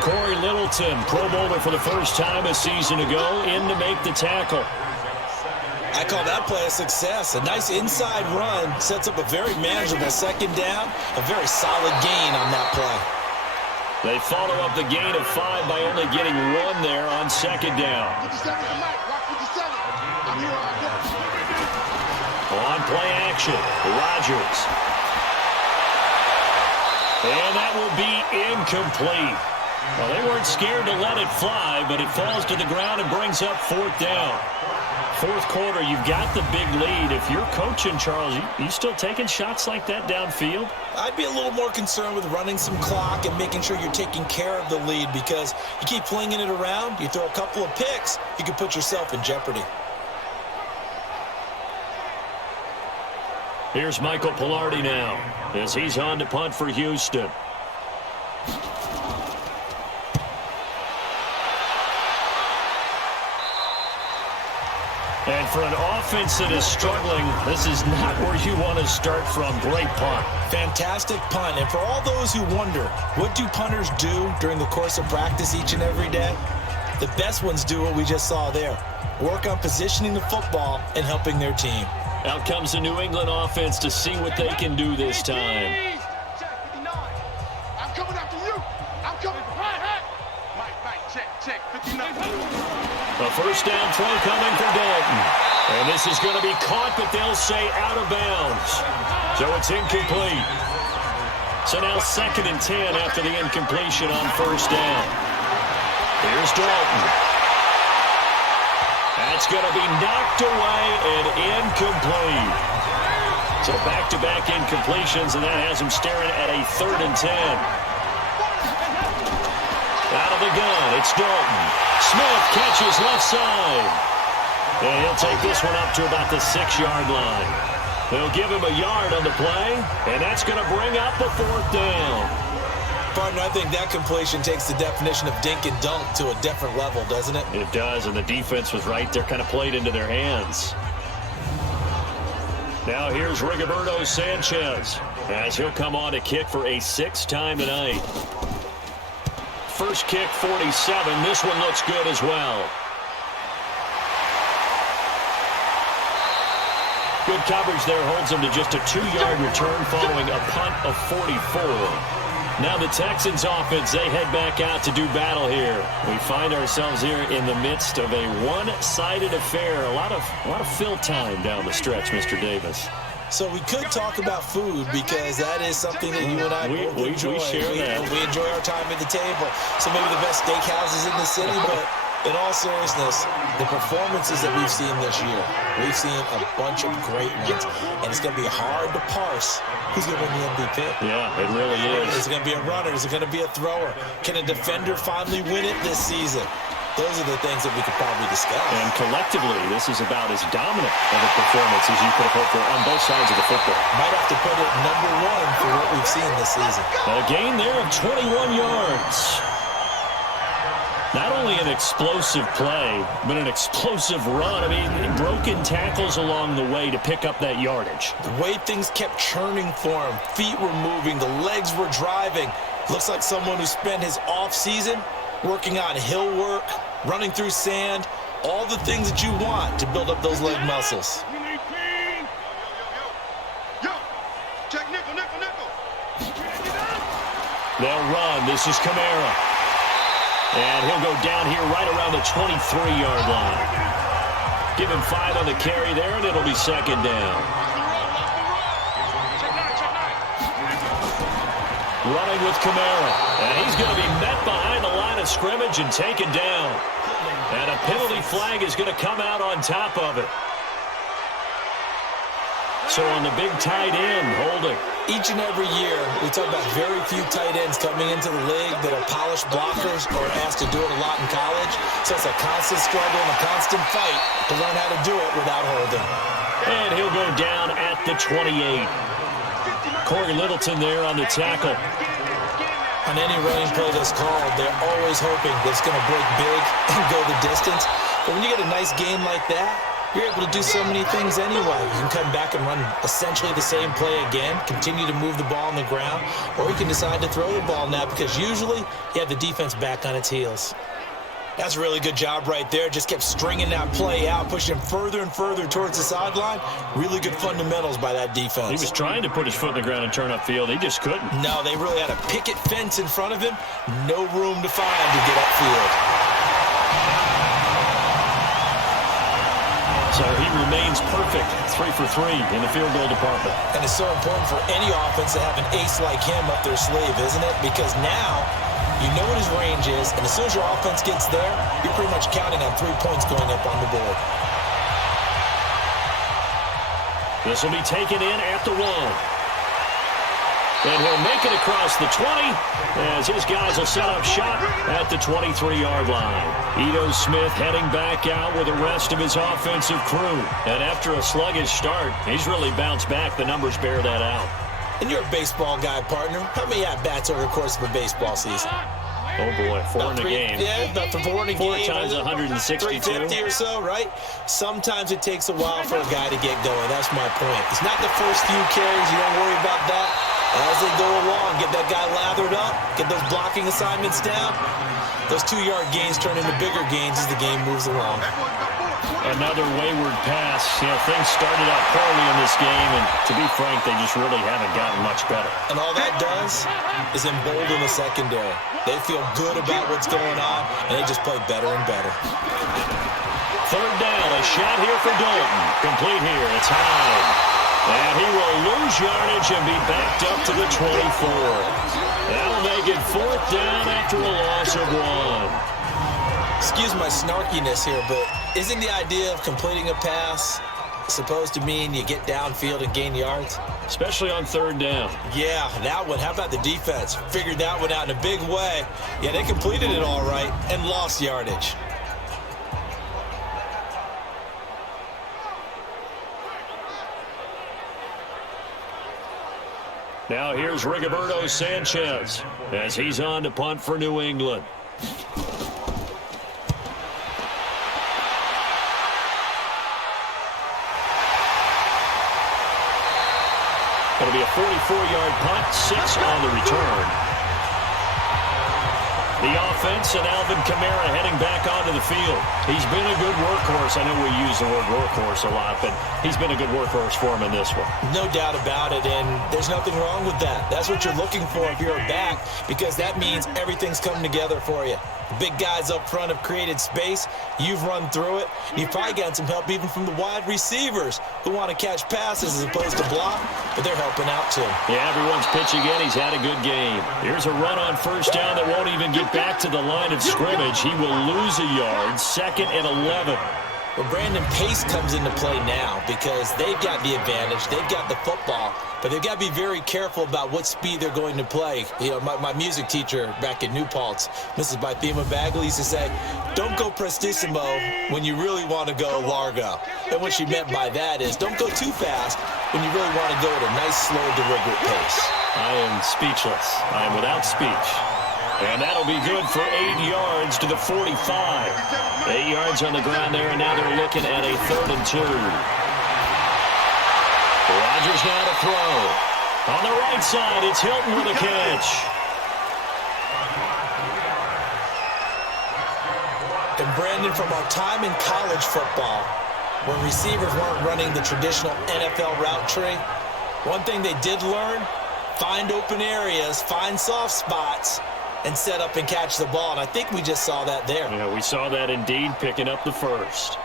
Corey Littleton, Pro Bowler for the first time a season ago, in to make the tackle. I call that play a success. A nice inside run sets up a very manageable second down, a very solid gain on that play. They follow up the gain of 5 by only getting 1 there on second down. On play action, Rodgers. And that will be incomplete. Well, they weren't scared to let it fly, but it falls to the ground and brings up 4th down. Fourth quarter, you've got the big lead. If you're coaching, Charles, you still taking shots like that downfield? I'd be a little more concerned with running some clock and making sure you're taking care of the lead, because you keep flinging it around, you throw a couple of picks, you can put yourself in jeopardy. Here's Michael Pilardi now as he's on to punt for Houston. And for an offense that is struggling, this is not where you want to start from. Great punt. Fantastic punt. And for all those who wonder, what do punters do during the course of practice each and every day? The best ones do what we just saw there. Work on positioning the football and helping their team. Out comes the New England offense to see what they can do this time. Check 59. I'm coming after you. I'm coming. Mike, check 59. A first down throw coming for Dalton. And this is going to be caught, but they'll say out of bounds. So it's incomplete. So now 2nd and 10 after the incompletion on first down. Here's Dalton. That's going to be knocked away and incomplete. So back-to-back incompletions, and that has him staring at a 3rd and 10. Out of the gun, it's Dalton. Smith catches left side. And he'll take this one up to about the 6-yard line. They'll give him a yard on the play, and that's going to bring up a 4th down. Partner, I think that completion takes the definition of dink and dunk to a different level, doesn't it? It does, and the defense was right there, kind of played into their hands. Now here's Rigoberto Sanchez as he'll come on to kick for a 6th time tonight. First kick, 47. This one looks good as well. Good coverage there holds him to just a 2-yard return following a punt of 44. Now the Texans offense, they head back out to do battle here. We find ourselves here in the midst of a one-sided affair. A lot of fill time down the stretch, Mr. Davis. So we could talk about food, because that is something that you and I both enjoy. We share that. We enjoy our time at the table. So maybe the best steakhouses in the city, but in all seriousness, the performances that we've seen this year, we've seen a bunch of great ones, and it's going to be hard to parse who's going to win the MVP. Yeah, it really is. Is it going to be a runner? Is it going to be a thrower? Can a defender finally win it this season? Those are the things that we could probably discuss. And collectively, this is about as dominant of a performance as you could have hoped for on both sides of the football. Might have to put it number 1 for what we've seen this season. A gain there of 21 yards. Not only an explosive play, but an explosive run. I mean, broken tackles along the way to pick up that yardage. The way things kept churning for him, feet were moving, the legs were driving. Looks like someone who spent his off-season working on hill work, running through sand, all the things that you want to build up those leg muscles. They'll run. This is Kamara. And he'll go down here right around the 23-yard line. Give him 5 on the carry there, and it'll be second down. Running with Kamara. And he's going to be met behind the line of scrimmage and taken down. And a penalty flag is going to come out on top of it. So on the big tight end, holding. Each and every year, we talk about very few tight ends coming into the league that are polished blockers or asked to do it a lot in college. So it's a constant struggle and a constant fight to learn how to do it without holding. And he'll go down at the 28. Corey Littleton there on the tackle. On any running play that's called, they're always hoping that it's going to break big and go the distance. But when you get a nice game like that, you're able to do so many things anyway. You can come back and run essentially the same play again, continue to move the ball on the ground, or you can decide to throw the ball now because usually you have the defense back on its heels. That's a really good job right there. Just kept stringing that play out, pushing him further and further towards the sideline. Really good fundamentals by that defense. He was trying to put his foot in the ground and turn upfield. He just couldn't. No, they really had a picket fence in front of him. No room to find to get upfield. So he remains perfect, 3 for 3 in the field goal department. And it's so important for any offense to have an ace like him up their sleeve, isn't it? Because now you know what his range is, and as soon as your offense gets there, you're pretty much counting on 3 points going up on the board. This will be taken in at the 1. And he'll make it across the 20 as his guys will set up shop at the 23-yard line. Ito Smith heading back out with the rest of his offensive crew. And after a sluggish start, he's really bounced back. The numbers bear that out. And you're a baseball guy, partner. How many at-bats over the course of a baseball season? Oh, boy, 4 in a game. Yeah, about 4 in a game. 4 times 162. 350 or so, right? Sometimes it takes a while for a guy to get going. That's my point. It's not the first few carries. You don't worry about that. As they go along, get that guy lathered up, get those blocking assignments down. Those 2-yard gains turn into bigger gains as the game moves along. Another wayward pass. You know, things started out poorly in this game, and to be frank, they just really haven't gotten much better. And all that does is embolden the secondary. They feel good about what's going on, and they just play better and better. Third down, a shot here for Dalton. Complete here, it's high. And he will lose yardage and be backed up to the 24. That'll make it 4th down after a loss of 1. Excuse my snarkiness here, but isn't the idea of completing a pass supposed to mean you get downfield and gain yards? Especially on 3rd down. Yeah, that one. How about the defense? Figured that one out in a big way. Yeah, they completed it all right and lost yardage. Now here's Rigoberto Sanchez as he's on to punt for New England. It'll be a 44-yard punt, 6 on the return. The offense and Alvin Kamara heading back onto the field. He's been a good workhorse. I know we use the word workhorse a lot, but he's been a good workhorse for him in this one. No doubt about it, and there's nothing wrong with that. That's what you're looking for if you're a back, because that means everything's coming together for you. The big guys up front have created space. You've run through it. You've probably gotten some help even from the wide receivers who want to catch passes as opposed to block, but they're helping out too. Yeah, everyone's pitching in. He's had a good game. Here's a run on 1st down that won't even get back to the line of scrimmage. He will lose a yard. 2nd and 11. Well, Brandon, pace comes into play now because they've got the advantage. They've got the football, but they've got to be very careful about what speed they're going to play. You know, my music teacher back in New Paltz, Mrs. Bythema Bagley, used to say, don't go prestissimo when you really want to go largo. And what she meant by that is don't go too fast when you really want to go at a nice, slow, deliberate pace. I am speechless. I am without speech. And that'll be good for 8 yards to the 45. 8 yards on the ground there, and now they're looking at a 3rd and 2. Rodgers now to throw. On the right side, it's Hilton with a catch. And Brandon, from our time in college football, when receivers weren't running the traditional NFL route tree, one thing they did learn, find open areas, find soft spots, and set up and catch the ball. And I think we just saw that there. Yeah, we saw that indeed, picking up the first.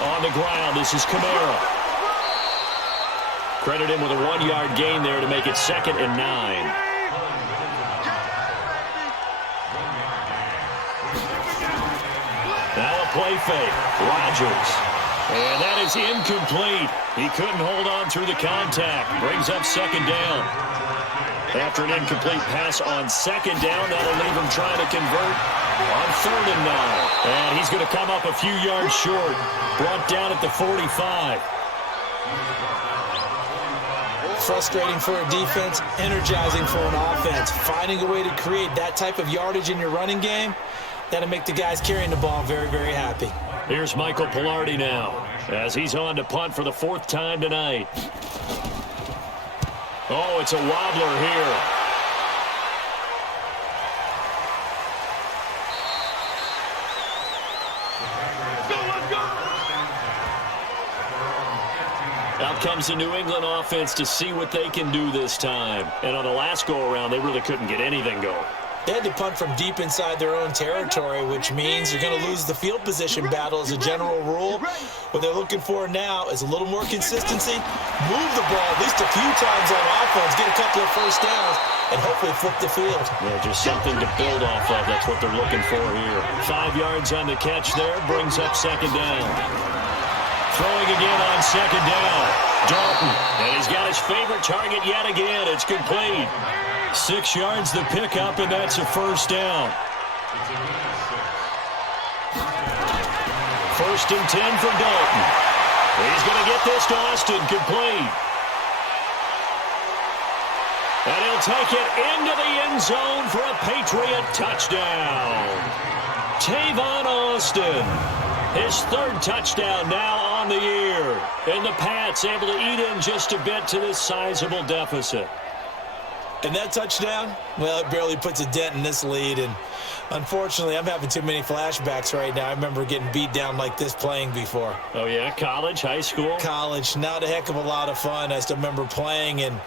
On the ground, this is Kamara. Credit him with a 1-yard gain there to make it 2nd and 9. Now a play fake. Rodgers. And that is incomplete. He couldn't hold on through the contact. Brings up 2nd down. After an incomplete pass on 2nd down, that'll leave him trying to convert on 3rd and 9. And he's going to come up a few yards short. Brought down at the 45. Frustrating for a defense, energizing for an offense. Finding a way to create that type of yardage in your running game, that'll make the guys carrying the ball very, very happy. Here's Michael Pilardi now as he's on to punt for the 4th time tonight. Oh, it's a wobbler here. Out comes the New England offense to see what they can do this time. And on the last go-around, they really couldn't get anything going. They had to punt from deep inside their own territory, which means you're going to lose the field position battle as a general rule. What they're looking for now is a little more consistency, move the ball at least a few times on offense, get a couple of first downs, and hopefully flip the field. Yeah, just something to build off of. That's what they're looking for here. 5 yards on the catch there, brings up 2nd down. Throwing again on 2nd down. Dalton, and he's got his favorite target yet again. It's complete. 6 yards the pickup, and that's a 1st down. 1st and 10 for Dalton. He's going to get this to Austin, complete. And he'll take it into the end zone for a Patriot touchdown. Tavon Austin, his 3rd touchdown now on the year. And the Pats able to eat in just a bit to this sizable deficit. And that touchdown, well, it barely puts a dent in this lead. And unfortunately, I'm having too many flashbacks right now. I remember getting beat down like this playing before. Oh, yeah? College, high school? College. Not a heck of a lot of fun. I still remember playing and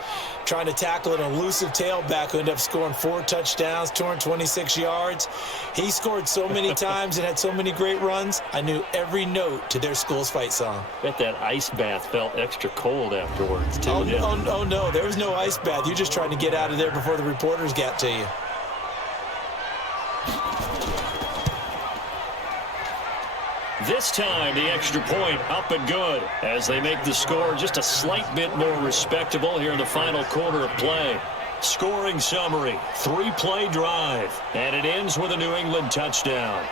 trying to tackle an elusive tailback who ended up scoring 4 touchdowns, 226 yards. He scored so many times and had so many great runs, I knew every note to their school's fight song. Bet that ice bath felt extra cold afterwards, too. Oh, no. There was no ice bath. You're just trying to get out of there before the reporters got to you. This time, the extra point up and good as they make the score just a slight bit more respectable here in the final quarter of play. Scoring summary, 3-play drive, and it ends with a New England touchdown.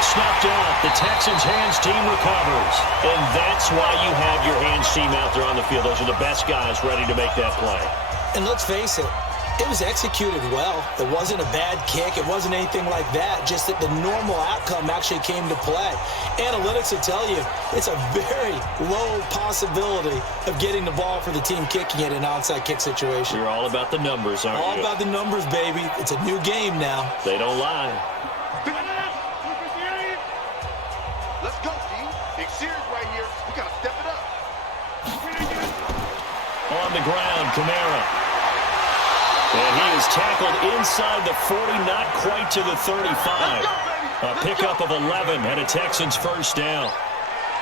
Snapped out. The Texans' hands team recovers. And that's why you have your hands team out there on the field. Those are the best guys ready to make that play. And let's face it, it was executed well. It wasn't a bad kick. It wasn't anything like that. Just that the normal outcome actually came to play. Analytics will tell you it's a very low possibility of getting the ball for the team kicking it in an onside kick situation. You're all about the numbers, aren't you? All about the numbers, baby. It's a new game now. They don't lie. Let's go, team. Big series right here. We got to step it up. On the ground, Kamara. And he is tackled inside the 40, not quite to the 35. A pickup of 11 and a Texans 1st down.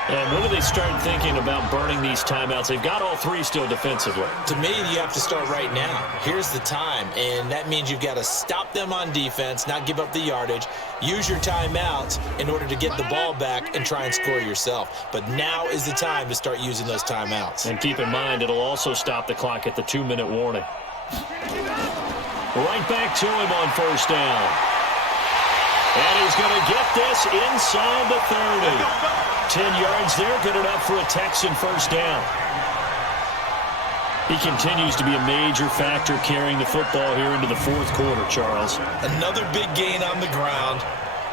And when do they start thinking about burning these timeouts? They've got all three still defensively. To me, you have to start right now. Here's the time, and that means you've got to stop them on defense, not give up the yardage, use your timeouts in order to get the ball back and try and score yourself. But now is the time to start using those timeouts. And keep in mind, it'll also stop the clock at the 2-minute warning. Right back to him on first down. And he's going to get this inside the 30. 10 yards there, good enough for a Texan first down. He continues to be a major factor carrying the football here into the fourth quarter, Charles. Another big gain on the ground.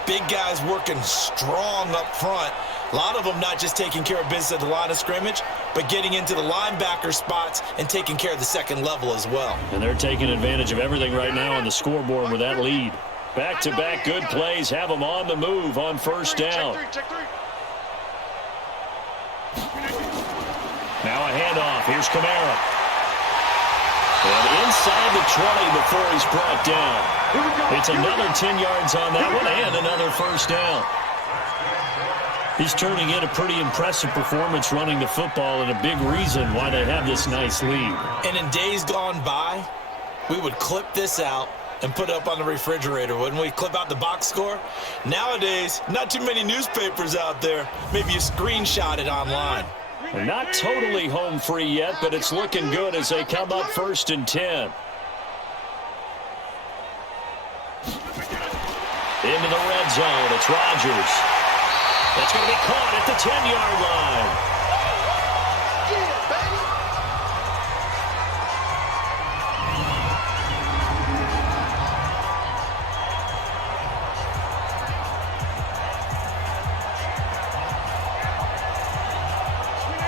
Big guys working strong up front. A lot of them not just taking care of business at the line of scrimmage, but getting into the linebacker spots and taking care of the second level as well. And they're taking advantage of everything right now on the scoreboard with that lead. Back-to-back good plays have them on the move on first down. Now a handoff. Here's Kamara. And inside the 20 before he's brought down. It's another 10 yards on that one and another first down. He's turning in a pretty impressive performance running the football and a big reason why they have this nice lead. And in days gone by, we would clip this out and put it up on the refrigerator, wouldn't we? Clip out the box score. Nowadays, not too many newspapers out there. Maybe you screenshot it online. And not totally home free yet, but it's looking good as they come up 1st and 10. Into the red zone, it's Rodgers. That's going to be caught at the 10-yard line.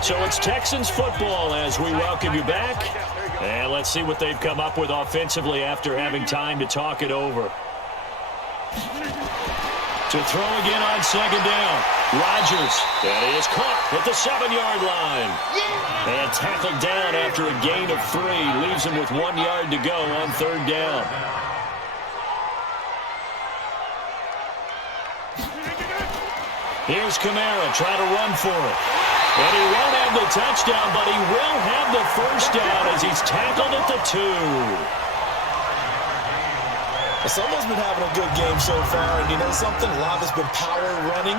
So it's Texans football as we welcome you back. And let's see what they've come up with offensively after having time to talk it over. To throw again on second down. Rodgers. That is caught at the 7-yard line. And tackled down after a gain of 3. Leaves him with 1 yard to go on third down. Here's Kamara trying to run for it. And he won't have the touchdown, but he will have the first down as he's tackled at the 2. Someone's been having a good game so far, and you know something? A lot has been power running.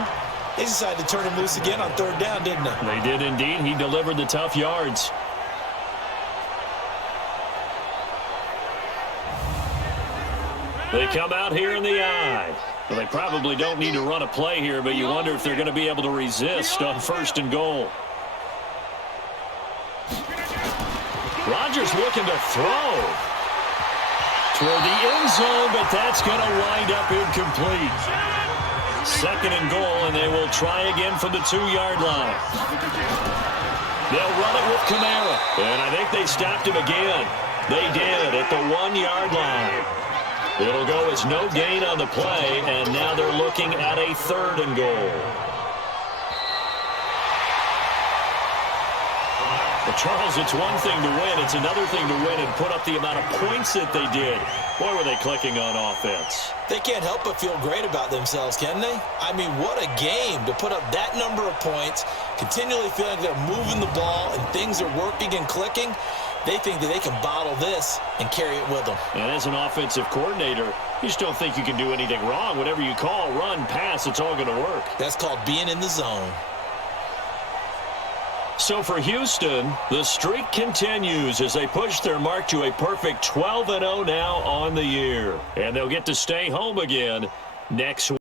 They decided to turn him loose again on third down, didn't they? They did indeed. He delivered the tough yards. They come out here in the eye. Well, they probably don't need to run a play here, but you wonder if they're going to be able to resist on 1st and goal. Rodgers looking to throw toward the end zone, but that's going to wind up incomplete. 2nd and goal, and they will try again from the 2-yard line. They'll run it with Kamara, and I think they stopped him again. They did at the 1-yard line. It'll go as no gain on the play, and now they're looking at a 3rd and goal. But Charles, it's one thing to win. It's another thing to win and put up the amount of points that they did. Boy, were they clicking on offense. They can't help but feel great about themselves, can they? I mean, what a game to put up that number of points, continually feeling like they're moving the ball and things are working and clicking. They think that they can bottle this and carry it with them. And as an offensive coordinator, you just don't think you can do anything wrong. Whatever you call, run, pass, it's all going to work. That's called being in the zone. So for Houston, the streak continues as they push their mark to a perfect 12-0 now on the year. And they'll get to stay home again next week.